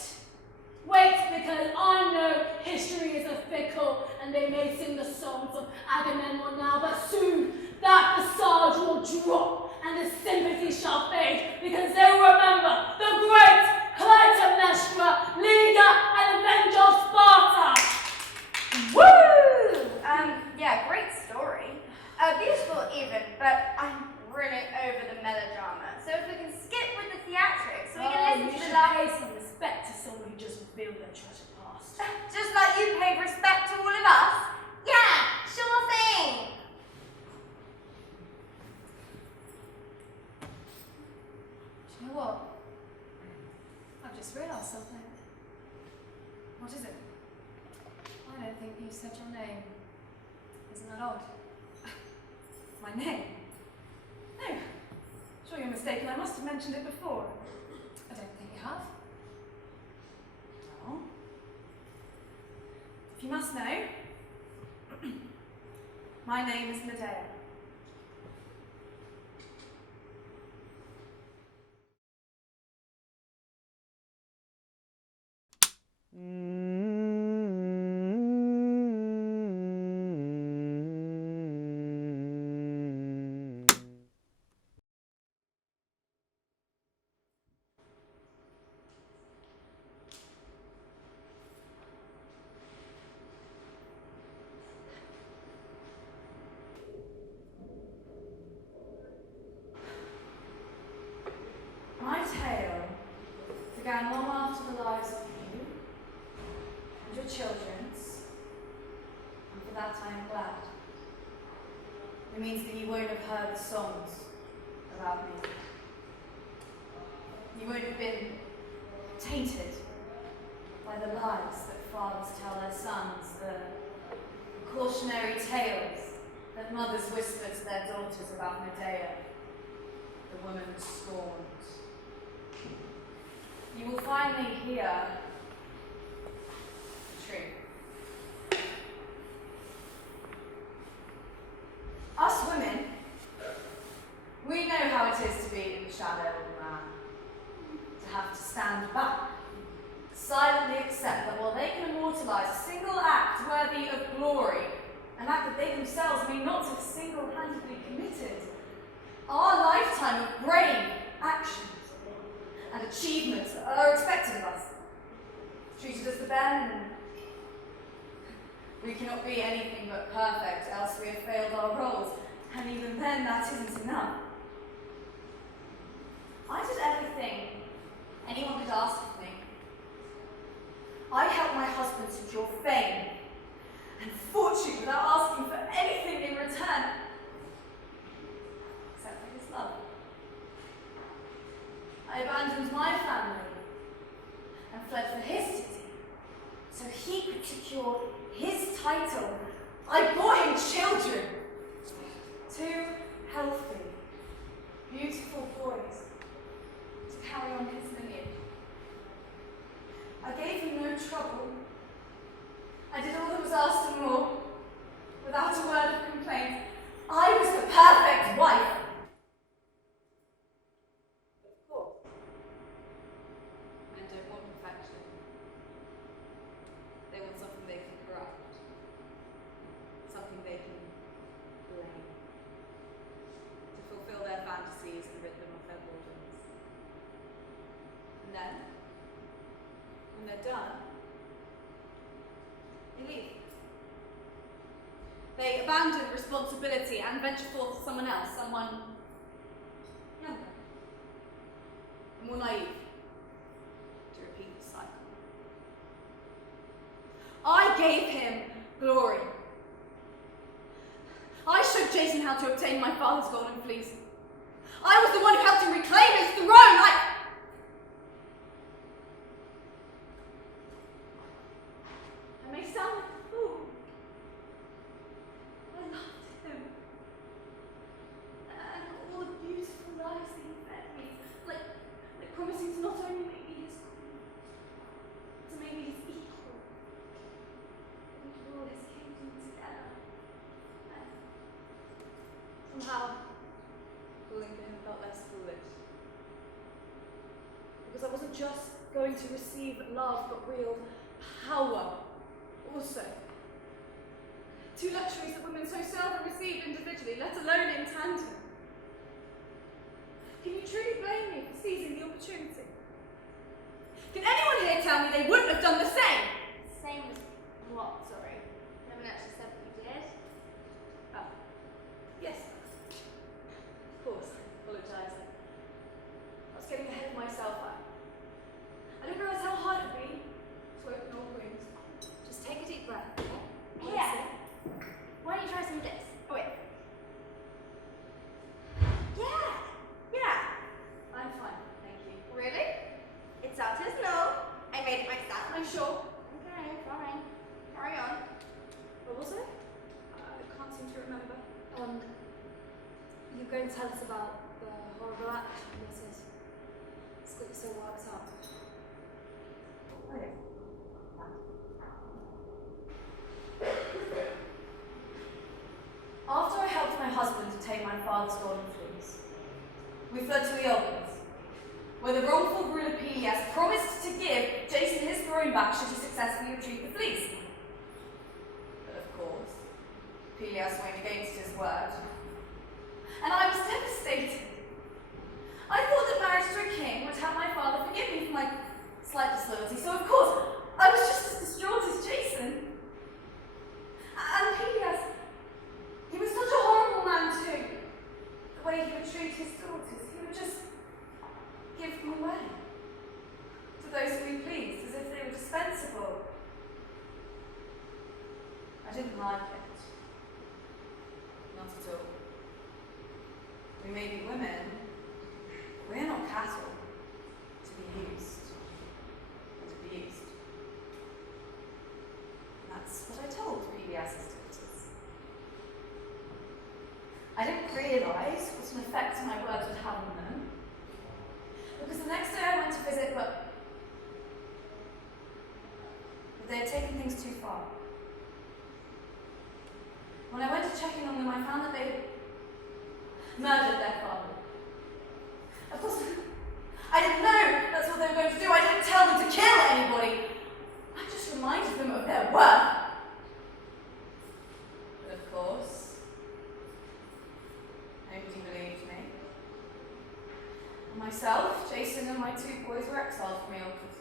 Wait, because I know history is a fickle, and they may sing the songs of Agamemnon now, but soon that visage will drop, and the sympathy shall fade, because they will remember the great Clytemnestra, leader and avenger of Sparta. Woo! Yeah, great story. Beautiful even, but I'm really over the melodrama. So if we can skip with the theatrics, so we can You listen to should the last... pay some respect to someone who just revealed their treasure past. Just like you paid respect to all of us? Yeah, sure thing. Do you know what? I've just realised something. What is it? I don't think you said your name. Isn't that odd? My name? No. Sure you're mistaken. I must have mentioned it before. I don't think you have. Well, if you must know, my name is Medea. My tale began long after the lives of you and your children's, and for that I am glad. It means that you won't have heard the songs about me. You won't have been tainted by the lies that fathers tell their sons, the cautionary tales that mothers whisper to their daughters about Medea, the woman scorned. You will finally hear the truth. Us women, we know how it is to be in the shadow of a man, to have to stand back, silently accept that while they can immortalize a single act worthy of glory, an act that they themselves may not have single-handedly committed, our lifetime of brave actions and achievements are expected of us, treated as the bare minimum. We cannot be anything but perfect, else we have failed our roles, and even then that isn't enough. I did everything anyone could ask of me. I helped my husband secure fame and fortune without asking for anything in return, except for his love. I abandoned my family and fled for his city, so he could secure his title. I bore him children, 2 healthy, beautiful boys, to carry on his lineage. I gave him no trouble. I did all that was asked and more, without a word of complaint. I was the perfect wife. Of course. Men don't want perfection. They want something they can corrupt. Something they can blame. To fulfill their fantasies and rid them of their boredoms. And then, when they're done, they leave. They abandon responsibility and venture forth to someone else, someone younger and more naive, to repeat the cycle. I gave him glory. I showed Jason how to obtain my father's golden fleece. I was the one who helped him reclaim his throne. I may sound like a fool. I loved him. And all the beautiful lies that he fed me, like promising to not only make me his queen, to make me his equal. We could rule his kingdom together. And somehow, calling for him felt less foolish. Because I wasn't just going to receive love, but real power also. Two luxuries that women so seldom receive individually, let alone in tandem. Can you truly blame me for seizing the opportunity? Can anyone here tell me they wouldn't have done the same? Same as what, sorry? I haven't actually said what you did. Oh, yes. Of course, apologising. I was getting ahead of myself. I didn't realise how hard it'd be to open all rooms. Just take a deep breath. Yeah. Why don't you try some of this? Oh, wait. Yeah. I'm fine, thank you. Really? It's artist? No. I made it myself. I'm sure. Okay, fine. Carry on. What was it? I can't seem to remember. You're going to tell us about the horrible action, Mrs. It's got you so worked up. After I helped my husband obtain my father's golden fleece, we fled to Eobins, where the wrongful ruler Pelias promised to give Jason his throne back should he successfully retrieve the fleece. But of course, Pelias went against his word, and I was devastated. I thought that marriage to a king would have my father forgive me for my slight disloyalty, so of course, I was just as distraught as Jason. And Pelias, he was such a horrible man too. The way he would treat his daughters, he would just give them away to those who he pleased, as if they were dispensable. I didn't like it. Not at all. We may be women, but we're not cattle to be used and abused. And that's what I told Pelias' daughters. I didn't realise what an effect my words would have on them, because the next day I went to visit, but they had taken things too far. When I went to check in on them, I found that they had murdered their father. Of course, I didn't know that's what they were going to do. I didn't tell them to kill anybody. I just reminded them of their worth. But of course, nobody believed me. And myself, Jason, and my two boys were exiled from Eobins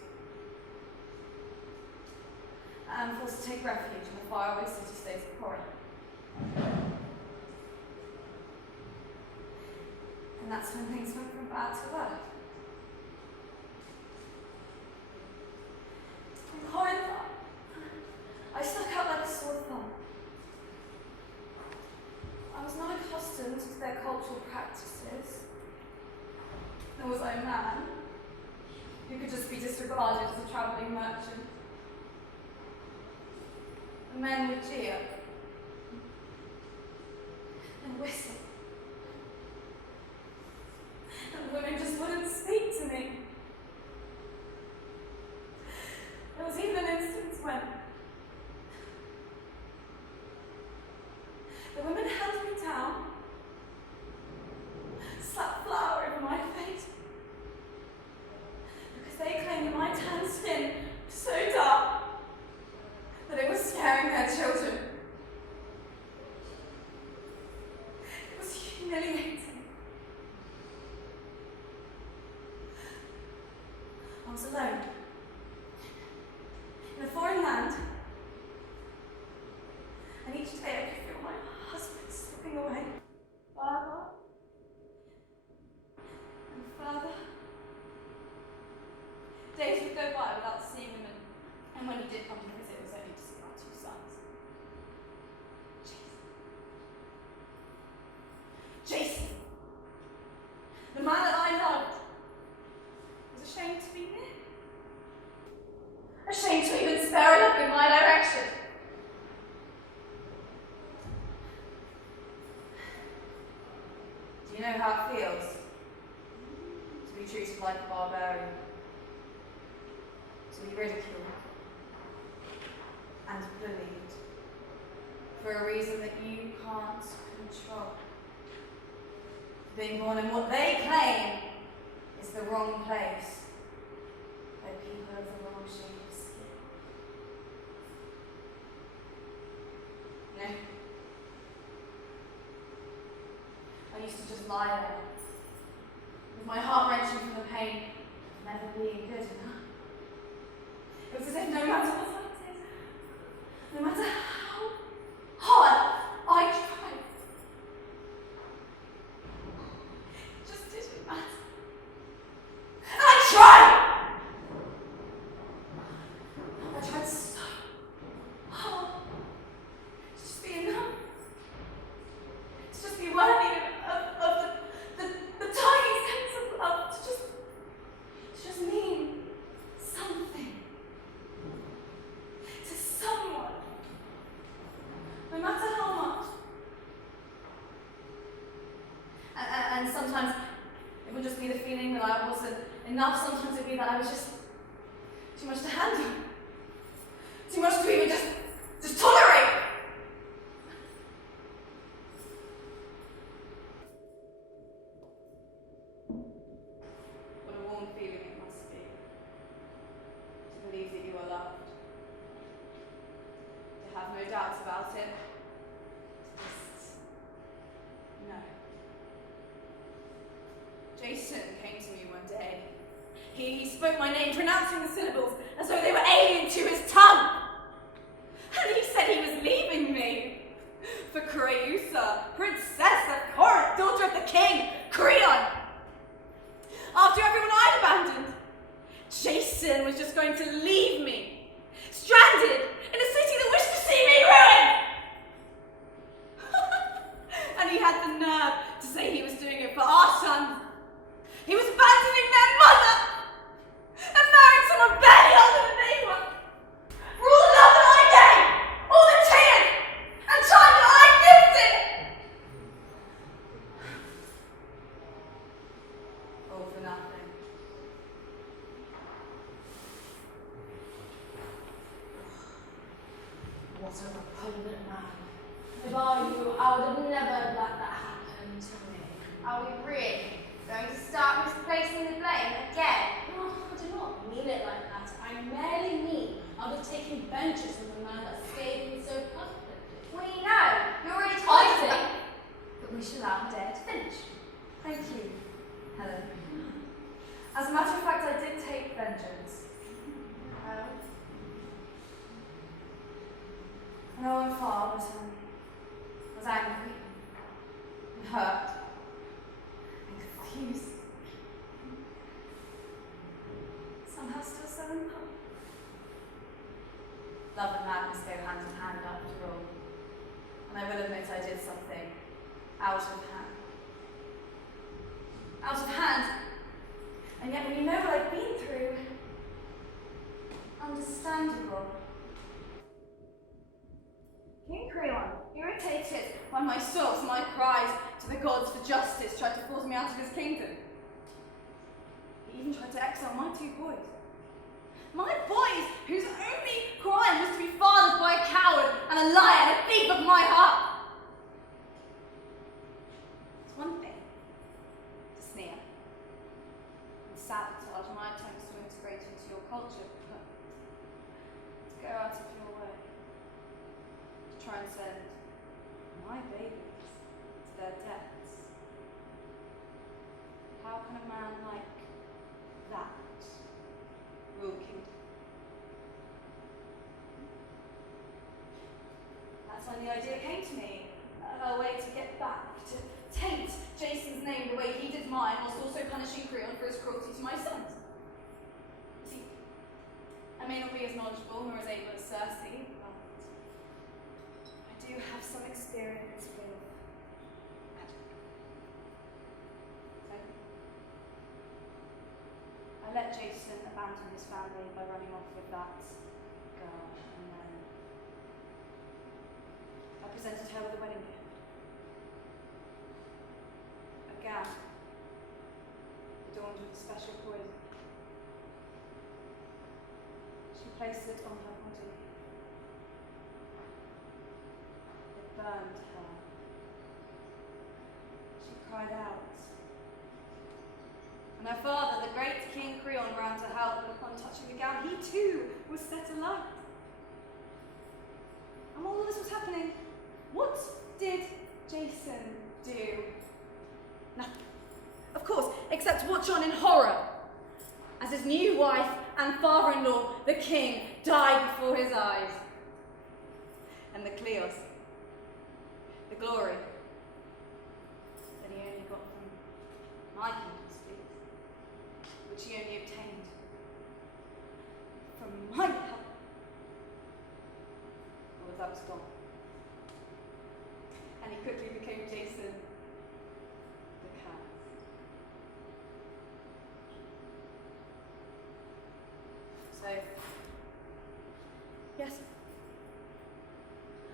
and forced to take refuge in the faraway city-states of Corinth. And that's when things went from bad to worse. In Corinth, I stuck out like a sore thumb. I was not accustomed to their cultural practices, nor was I a man who could just be disregarded as a travelling merchant. The men would jeer and whistle, and women just wouldn't speak to me. There was even an instance when the women held me down, slapped flour over my face, because they claimed that my tan skin was so dark that it was scaring their children. It was humiliating. I was alone, in a foreign land, and each day I could feel my husband slipping away further and further. Days would go by without seeing him, and when he did come to visit, it was only to see our two sons. Jason, the man that I loved, was ashamed to be near. Ashamed to even spare a look in my direction. Do you know how it feels to be treated like a barbarian? To be ridiculed and bullied for a reason that you can't control. Being born in what they claim is the wrong place just lie there, with my heart wrenching from the pain of never being good enough. It was as if no matter what I did, no matter how hard I tried, it just didn't matter. I tried! I tried so hard to just be enough. To just be worthy of the tiny sense of love. To just mean something to someone. No matter how much. And sometimes it would just be the feeling that I wasn't enough. Sometimes it would be that I was just too much to handle. Too much to even just tolerate. What a warm feeling it must be to believe that you are loved, to have no doubts about it, to just know. Jason came to me one day. He spoke my name, pronouncing the syllables as though they were alien to his tongue. And he said he was leaving me for Creusa, princess of Corinth, daughter of the king, Creon. After everyone I'd abandoned, Jason was just going to leave me, stranded in a city that wished to see me ruined. And he had the nerve to say he was doing it for our sons. He was abandoning their mother and marrying someone barely older than they were. For all the love that I gave, all the tears and time that I gifted. All for nothing. What a repugnant man. If I were you, I would have never let that happen to me. Are we really going to start misplacing the blame again? No, I do not mean it like that. I merely mean I was taking vengeance on the man that scared me so perfectly. We know. You already told I us think about. that we shall now dare to finish. Thank you, Helen. As a matter of fact, I did take vengeance. No one far was angry, and hurt, and confused. Somehow still so in love. Love and madness go hand in hand after all. And I will admit I did something out of hand. Out of hand. And yet when you know what I've been through, understandable. King Creon, irritated by my sobs, my cries to the gods for justice, tried to force me out of his kingdom. He even tried to exile my two boys. My boys, whose only crime was to be fathered by a coward and a liar and a thief of my heart. It's one thing to sneer and sabotage my attempts to integrate into your culture, but to go out of your way to try and send my babies to their deaths. How can a man like that rule the kingdom? That's when the idea came to me, a way to get back, to taint Jason's name the way he did mine, whilst also punishing Creon for his cruelty to my sons. You see, I may not be as knowledgeable nor as able as Circe, but I do have some experience with magic. So, I let Jason abandon his family by running off with that girl, and then I presented her with a wedding gift. A gown adorned with a special poison. She placed it on her body. It burned her. She cried out. And her father, the great King Creon, ran to help, and upon touching the gown, he too was set alight. And while all this was happening, what did Jason do? Nothing. Of course, except watch on in horror as his new wife and father-in-law, the king, died before his eyes. And the kleos, the glory that he only got from my kingdom's feet, which he only obtained from my help, well, that was gone. And he quickly became Jason the cat. So, yes,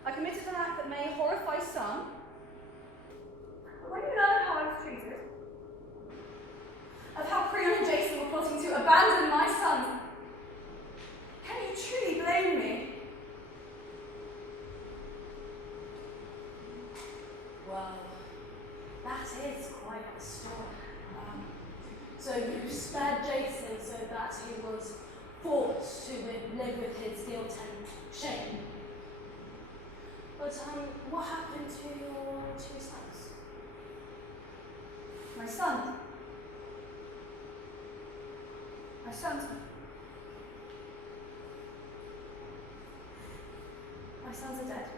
I committed an act that may horrify some. When you learn how I was treated, of how Creon and Jason were plotting to abandon my son, can you truly blame me? Well, that is quite a story. So you spared Jason so that he was forced to live with his guilt and shame. But what happened to your two sons? My son. My sons. My sons are dead.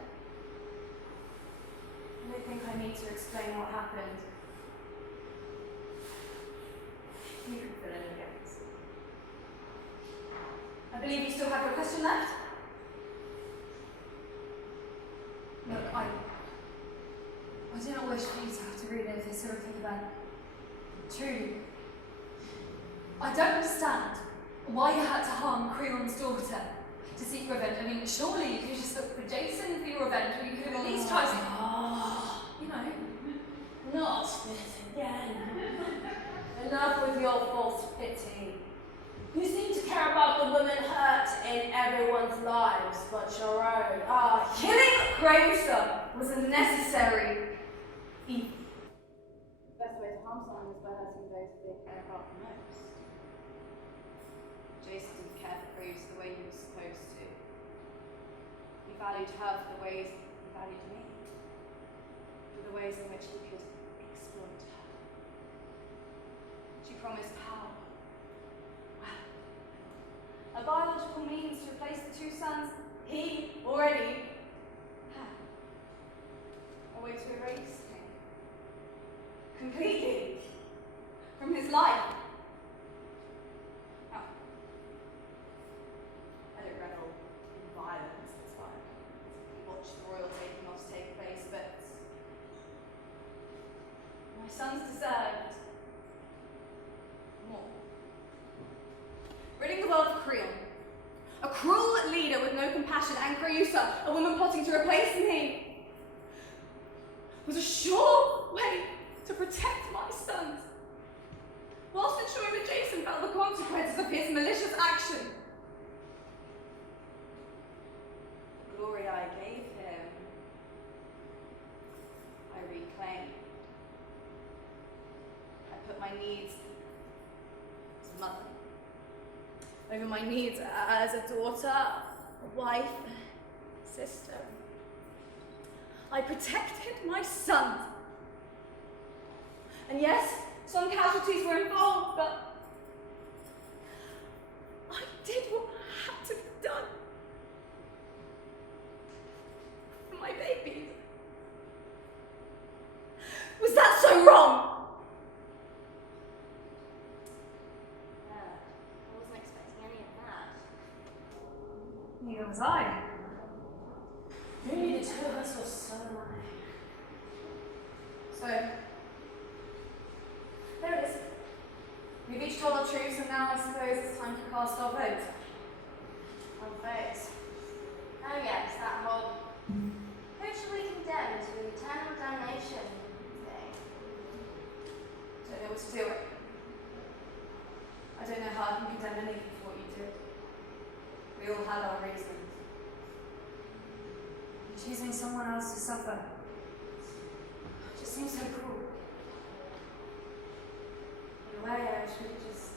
I don't think I need to explain what happened. You can fill in the gaps. I believe you still have your question left? Look, I do not wish for you to have to relive this horrific event. Truly. I don't understand why you had to harm Creon's daughter to seek revenge. I mean, surely you could just look for Jason for your revenge, or you could have at least tried to, you know. Not this again. Enough with your false pity. You seem to care about the women hurt in everyone's lives but your own. Killing Creusa was a necessary evil. The best way to harm someone is by hurting those they care about the most. Jason didn't care for Creusa the way he was supposed to. He valued her for the ways he valued me, for the ways in which he could exploit her. She promised power. A biological means to replace the two sons he already had. A way to erase him completely from his life. Now, I don't revel in violence as violence. We watch the royal taking offs take place, but my sons deserved more. Ridding the world of Creon, a cruel leader with no compassion, and Creusa, a woman plotting to replace me, was a sure way to protect my sons, whilst ensuring that Jason felt the consequences of his malicious action. The glory I gave him, I reclaimed. I put my needs as a mother over my needs as a daughter, a wife, sister. I protected my sons. And yes, some casualties were involved, but I did what had to be done for my babies. Was that so wrong? I wasn't expecting any of that. Neither was I. Only the two of us were so alive. So, there it is. We've each told our truths, and now I suppose it's time to cast our vote. Our votes. Oh yes, that whole who should we condemn to eternal damnation thing? Don't know what to do. I don't know how I can condemn anything for what you did. We all had our reasons. Choosing someone else to suffer. It just seems so cruel. In a way, I wish we could just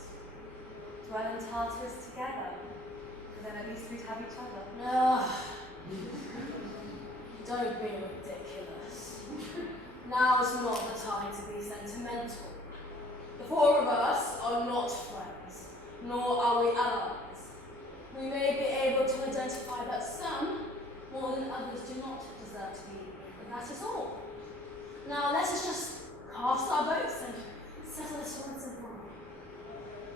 dwell in Tartarus together, and then at least we'd have each other. No. Don't be ridiculous. Now is not the time to be sentimental. The four of us are not friends, nor are we allies. We may be able to identify that some, more than others, do not deserve to be, but that is all. Now let us just cast our votes and settle this once and for all.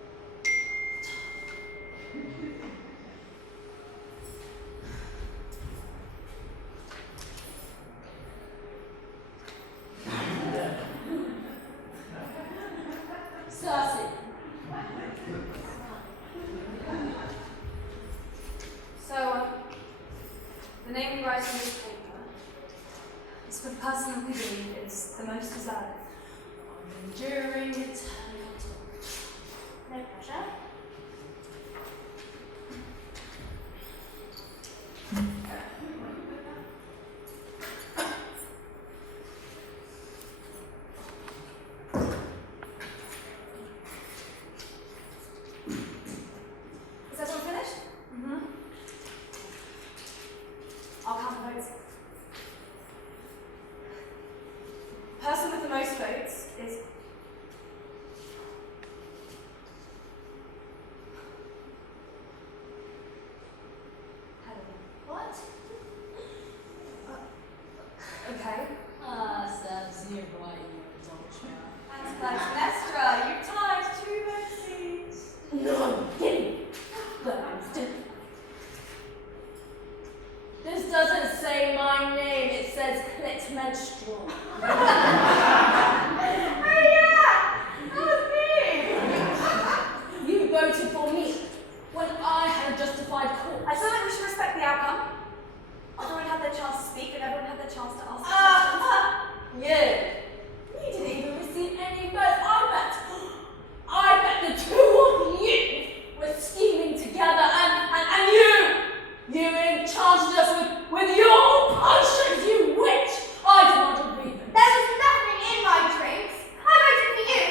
Cersei. So, the name we write on this paper is for the person that we believe is the most deserving. Enduring eternal. No pressure. Is that all finished? Mm-hmm. I'll count the votes. Person with the most votes is Helen. What? Okay. Serves you right, you adulterer. and Clytemnestra. You've tied 2 votes each. No, give me. This doesn't say my name, it says clit menstrual. Oh yeah! That was me! You voted for me when I had a justified cause. I feel like we should respect the outcome. Everyone had their chance to speak and everyone had their chance to ask questions. Yeah. You didn't even receive any votes. I bet the two of you were scheming together and you enchanted us with your potions, you witch. I did not agree with There was nothing in my drinks. I voted for you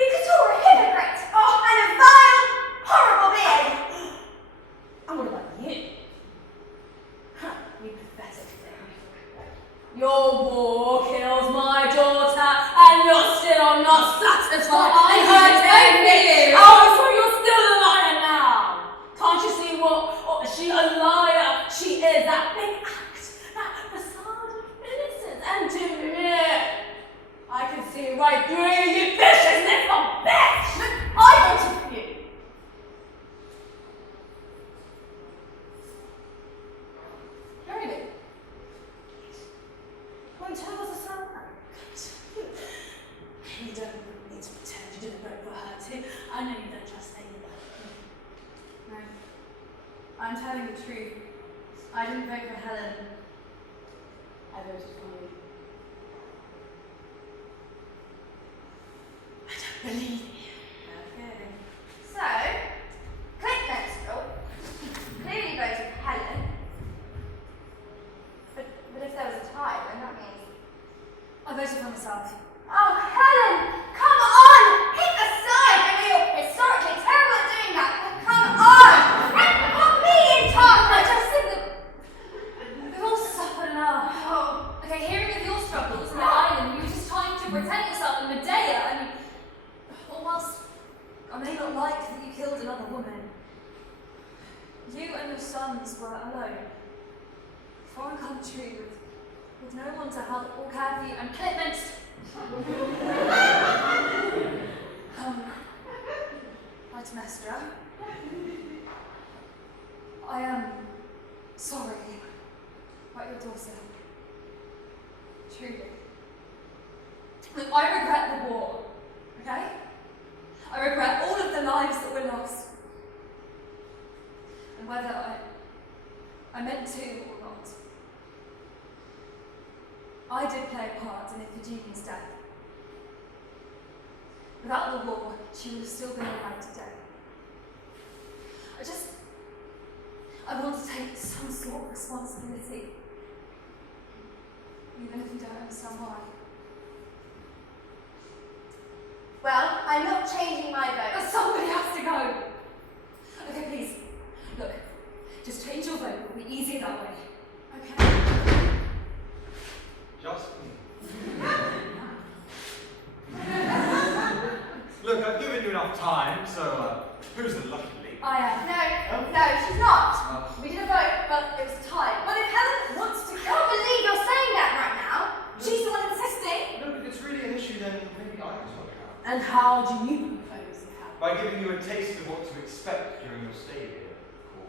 because you're a hypocrite. Oh, and a vile, horrible being. And what about you? Huh, you pathetic thing. Your war kills my daughter, and you're still not satisfied. I heard you. Oh, so you're still a liar now. Can't you see what she a liar she is? That big act, that facade of innocence, and to me, I can see right through you, vicious little bitch. I voted for you. Really? When Ted was a son. You don't need to pretend you didn't vote for her too. I know you don't trust Ava. No. I'm telling the truth. I didn't vote for Helen. I voted for you. I don't believe you. Okay. So, Clytemnestra clearly voted for Helen. But if there was a tie, then that means... I voted for myself. Oh, Helen! Come on! Pick a side! I know you're historically terrible at doing that, but come on! And put me in charge! I just think that we've all suffered enough. Oh, Okay, hearing of your struggles on the island, you were just trying to protect yourself in Medea. I mean, well, whilst I may not like that you killed another woman, you and your sons were alone. Foreign country with no one to help or care for you, and Clytemnestra. Clytemnestra, I am sorry about your daughter. Truly. Look, I regret the war, okay? I regret all of the lives that were lost. And whether I meant to or not, I did play a part in Iphigenia's death. Without the war, she would have still been alive today. I want to take some sort of responsibility. Even if you don't understand why. well, I'm not changing my But vote. somebody has to go! Okay, please. Look, just change your vote. It'll be easier that way. Okay. Just me. enough time, so who's the lucky lady? I am. No, she's not. We did a vote, but it was tied. Well, if Helen wants to... I can't believe you're saying that right now. She's the one insisting. Look, if it's really an issue, then maybe I can sort it out. And how do you propose it happen? By giving you a taste of what to expect during your stay here. Cool.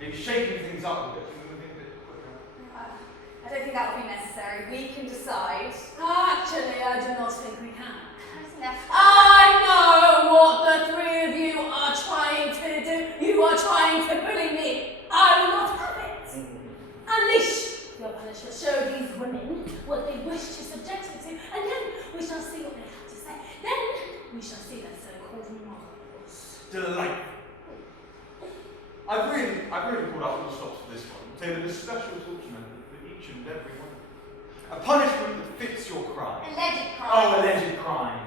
Maybe shaking things up a bit, moving a bit quicker. I don't think that would be necessary. We can decide. Actually, I do not think we can. No. I know what the three of you are trying to do. You are trying to bully me. I will not have it. Unleash your punishment. Show these women what they wish to subject me to, and then we shall see what they have to say. Then we shall see their so-called morals. Delightful. I've really pulled out all the stops for this one. Tailored a special torture method for each and every one. A punishment that fits your crime. Alleged crime. Oh, alleged crimes.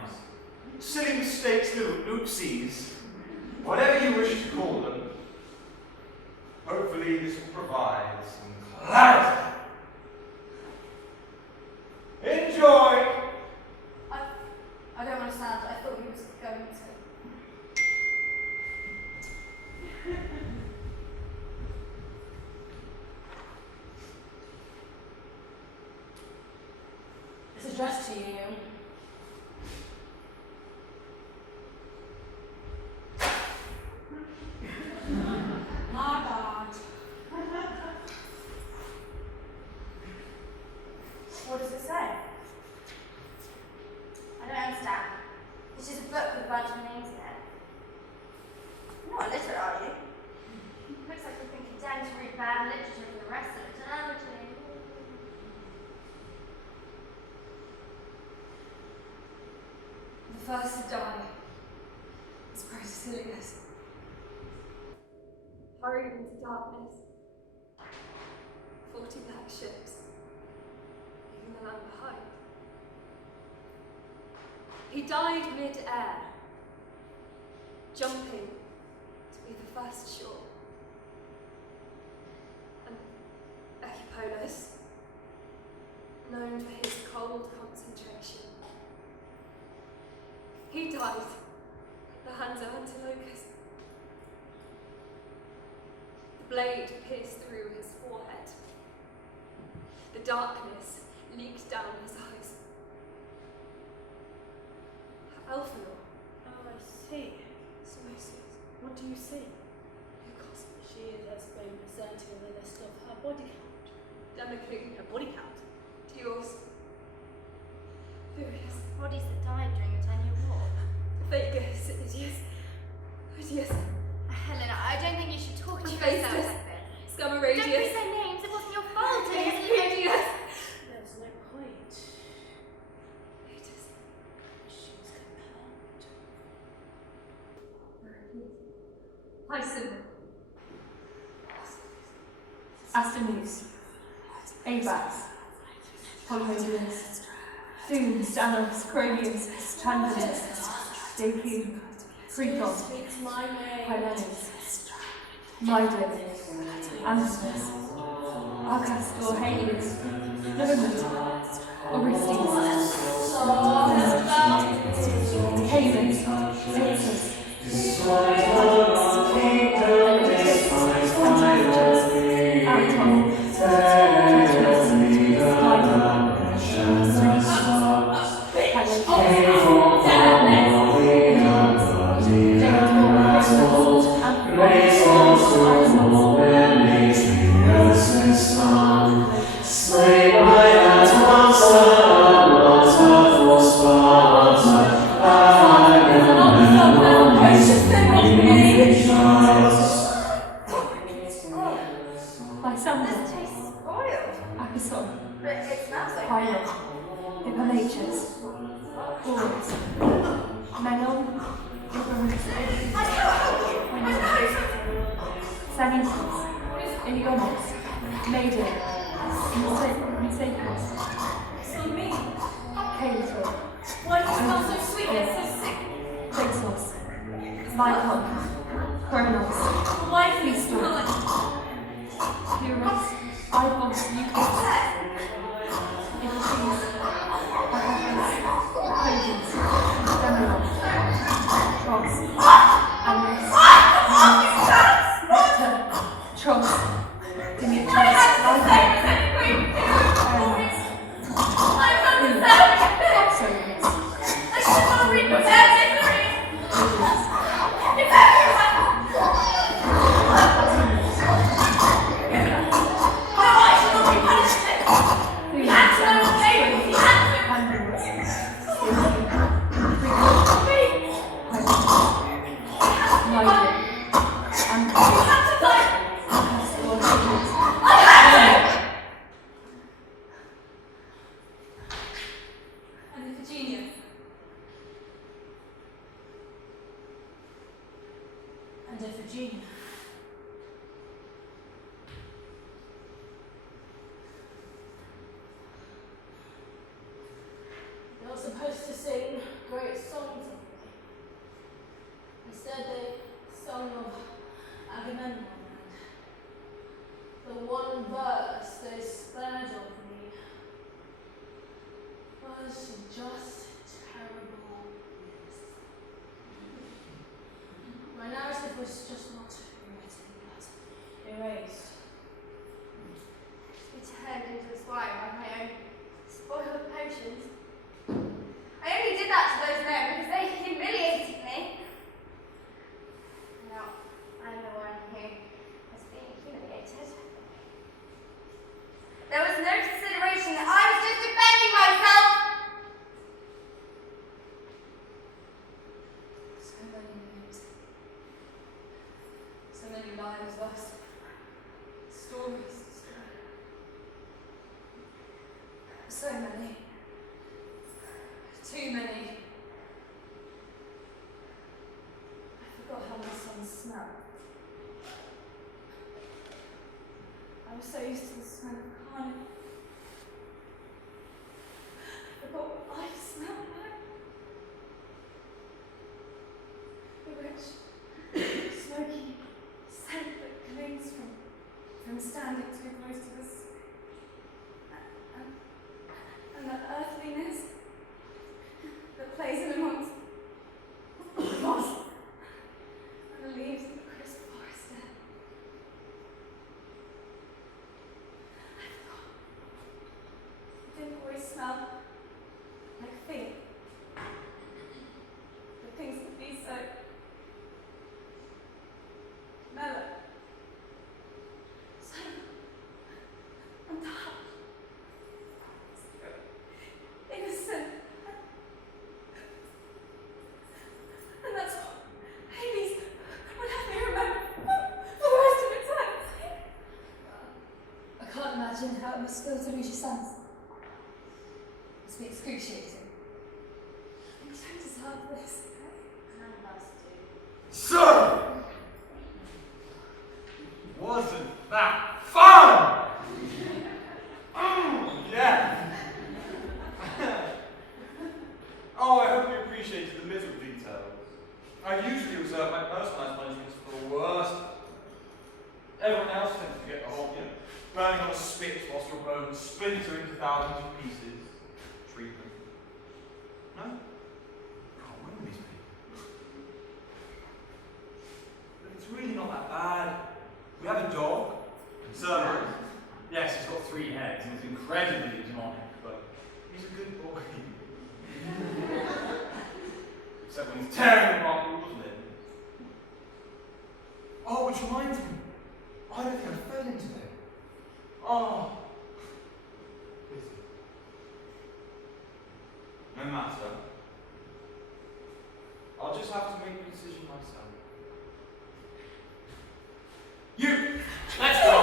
Silly mistakes, little oopsies. Whatever you wish to call them. Hopefully this will provide some clarity. Enjoy! I don't understand. I thought he was going to... It's addressed to you. My God. What does it say? I don't understand. This is a book with a bunch of names in it. You're not illiterate, are you? Looks like you've been condemned to read bad literature for the rest of eternity. The first to die is prey to silliness. Hurried into darkness. 40 black ships, leaving the land behind. He died mid-air, jumping to be the first shore. And Echipolus, known for his cold concentration, he died at the hands of Antilochus. The blade pierced through his forehead. The darkness leaked down his eyes. Elphenor. Oh, I see. Samosius. What do you see? Lukos. She has been presenting the list of her body count. Democles. Her body count. Dios. Furious. Bodies that died during the 10-year war. Vegas. Odious. Helena, I don't think you should talk to Hephaestus. yourself like this. Scamaradius. Don't please say names. It wasn't your fault. Odious. There's no point. Vetus. She's compelled. Hyson. Astonese, Abax, Polyhedrius, Doom, Stanos, Cronius, Tantalus, Deku, Precon, Speaks my name. Hylenis, Midas, Antimus, Arcastor, Hades, Nomus, Orestes, Cadence, Exus, And Iphigenia. They were supposed to sing great songs of me. Instead, they sung of Agamemnon, and the one verse they spared of me was just terrible news. My narrative was just not written, but erased. To be turned into a swine by my own spoiled potions. I only did that to those men because they humiliated me. Now, I'm the one who was being humiliated. There was no consideration that I was just defending myself. So many names. So many lives lost. Stories destroyed. So many. Too many. I forgot how my son smelled. I was so used to the smell of carne. I forgot what life smelled like. The rich, smoky scent that clings from standing too close to the sea. And the earthliness that plays in amongst the moss and the leaves of the crisp forest air. I forgot. It didn't always smell like things. The things would be so mellow, so untouched, so innocent. And that's what Hades would have me remember for the rest of eternity. I can't imagine how it must feel to lose your sons. It must be excruciating. You don't deserve this. None of us do. So, wasn't that fun? Yeah. Oh, I hope you appreciated the little details. I usually reserve my personalised punishments for the worst. Everyone else tends to get the whole, burning on a spit whilst your bones splinter into thousands of pieces. Treatment. No? God, what are these people? But it's really not that bad. We have a dog, Cerberus. Yes, he's got 3 heads and he's incredibly demonic, but he's a good boy. Except when he's tearing apart people's limbs. Oh, which reminds me, I don't think I fed him today. Oh. No matter. I'll just have to make the decision myself. You! Let's go!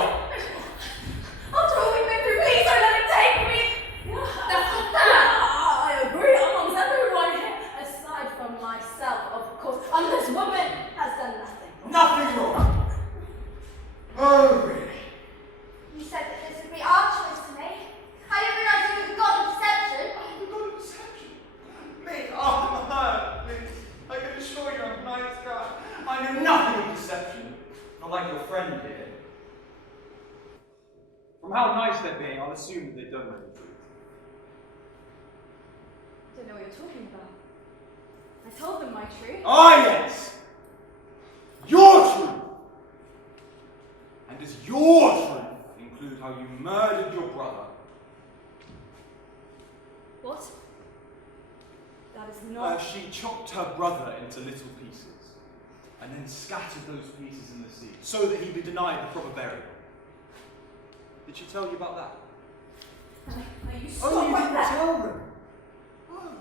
After all we've been through, please don't let it take me! That's not that! I agree amongst everyone here, aside from myself, of course. And this woman has done nothing. Nothing wrong! Oh, really? You said that this would be our choice to make. I didn't realise you were the god of deception. Oh, the god of deception? Me? Oh, no, please. I can assure you I'm a nice guy. I know nothing of deception. Not like your friend here. From how nice they're being, I'll assume that they don't know the truth. I don't know what you're talking about. I told them my truth. Ah, yes! Your truth! And does your truth include how you murdered your brother? What? That is not. She chopped her brother into little pieces and then scattered those pieces in the sea so that he'd be denied the proper burial. Did she tell you about that? Are you Oh, you stop didn't that? tell them. Oh.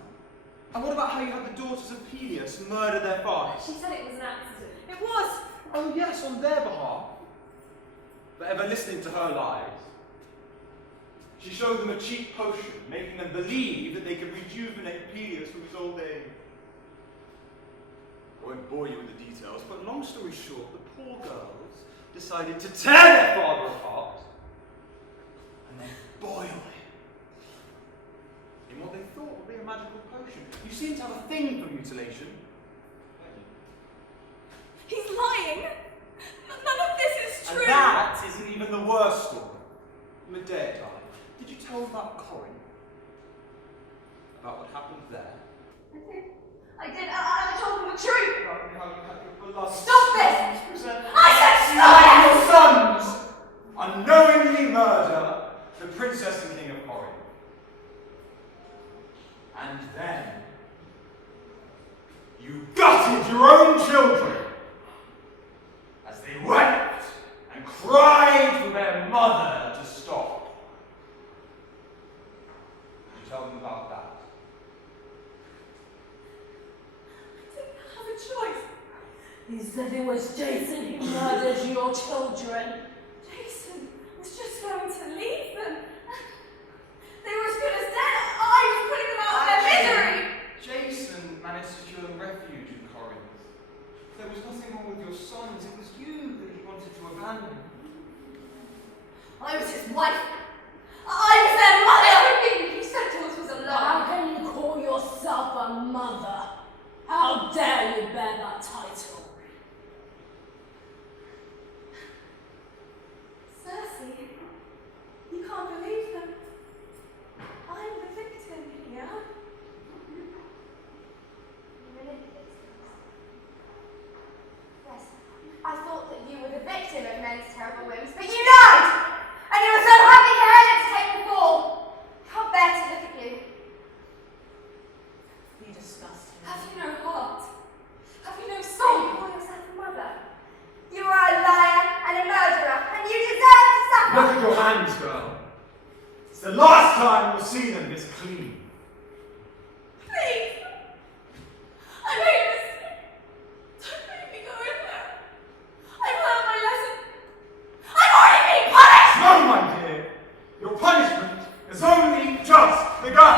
And what about how you had the daughters of Peleus murder their fathers? She said it was an accident. It was. Oh yes, on their behalf. But ever listening to her lies, she showed them a cheap potion, making them believe that they could rejuvenate Peleus from his old age. I won't bore you with the details, but long story short, the poor girls decided to tear their father apart and then boil him in what they thought would be a magical potion. You seem to have a thing for mutilation. He's lying! None of this is true! And that isn't even the worst story. Medea died. Did you tell them about Corin? About what happened there? I did. I told them the truth. About how you had your beloved Stop this! sons present- I said You stop and it! your sons unknowingly murder the princess and king of Corin. And then you gutted your own children as they wept and cried for their mother to stop. Did you tell them about that? I didn't have a choice. He said it was Jason who murdered your children. Jason was just going to leave them. They were as good as dead. I was putting them out of their misery. Jason managed to secure them refuge in Corinth. There was nothing wrong with your sons. It was you that he wanted to abandon. I was his wife. I was their mother. Everything he said to us was a How lie. can you call yourself a mother? How dare you bear that title? Cersei, you can't believe them. I'm the victim here. Yes, I thought that you were the victim of men's terrible whims, but you lied! And you were so happy Helen to take the fall. Can't bear to look at you. You disgust me. Have you no heart? Have you no Oh, soul? you call yourself a mother. You are a liar and a murderer, and you deserve to suffer. Look at your hands, girl. It's the last time we'll see them this clean. Please! I made a mistake. Don't make me go in there. I've learned my lesson. I'm already being punished! No, my dear. Your punishment has only just begun.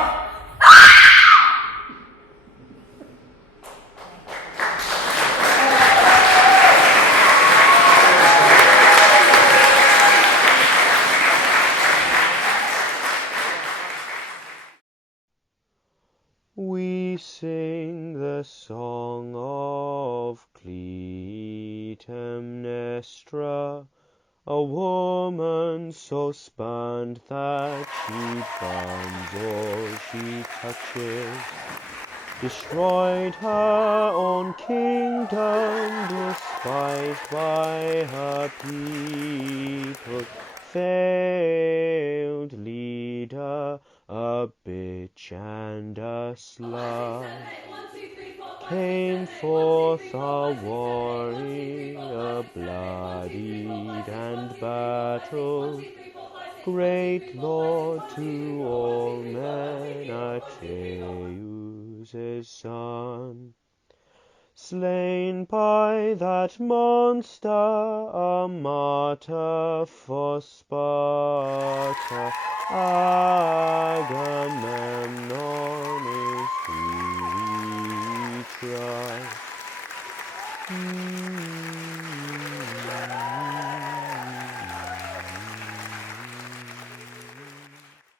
We sing the song of Clytemnestra, a woman so spurned that she burns all she touches, destroyed her own kingdom, despised by her people, failed leader, a bitch and a slut. Came forth a warrior, bloodied and battled, great lord to all men, Atreus' son. Slain by that monster, a martyr for Sparta, Agamemnon is who we trust.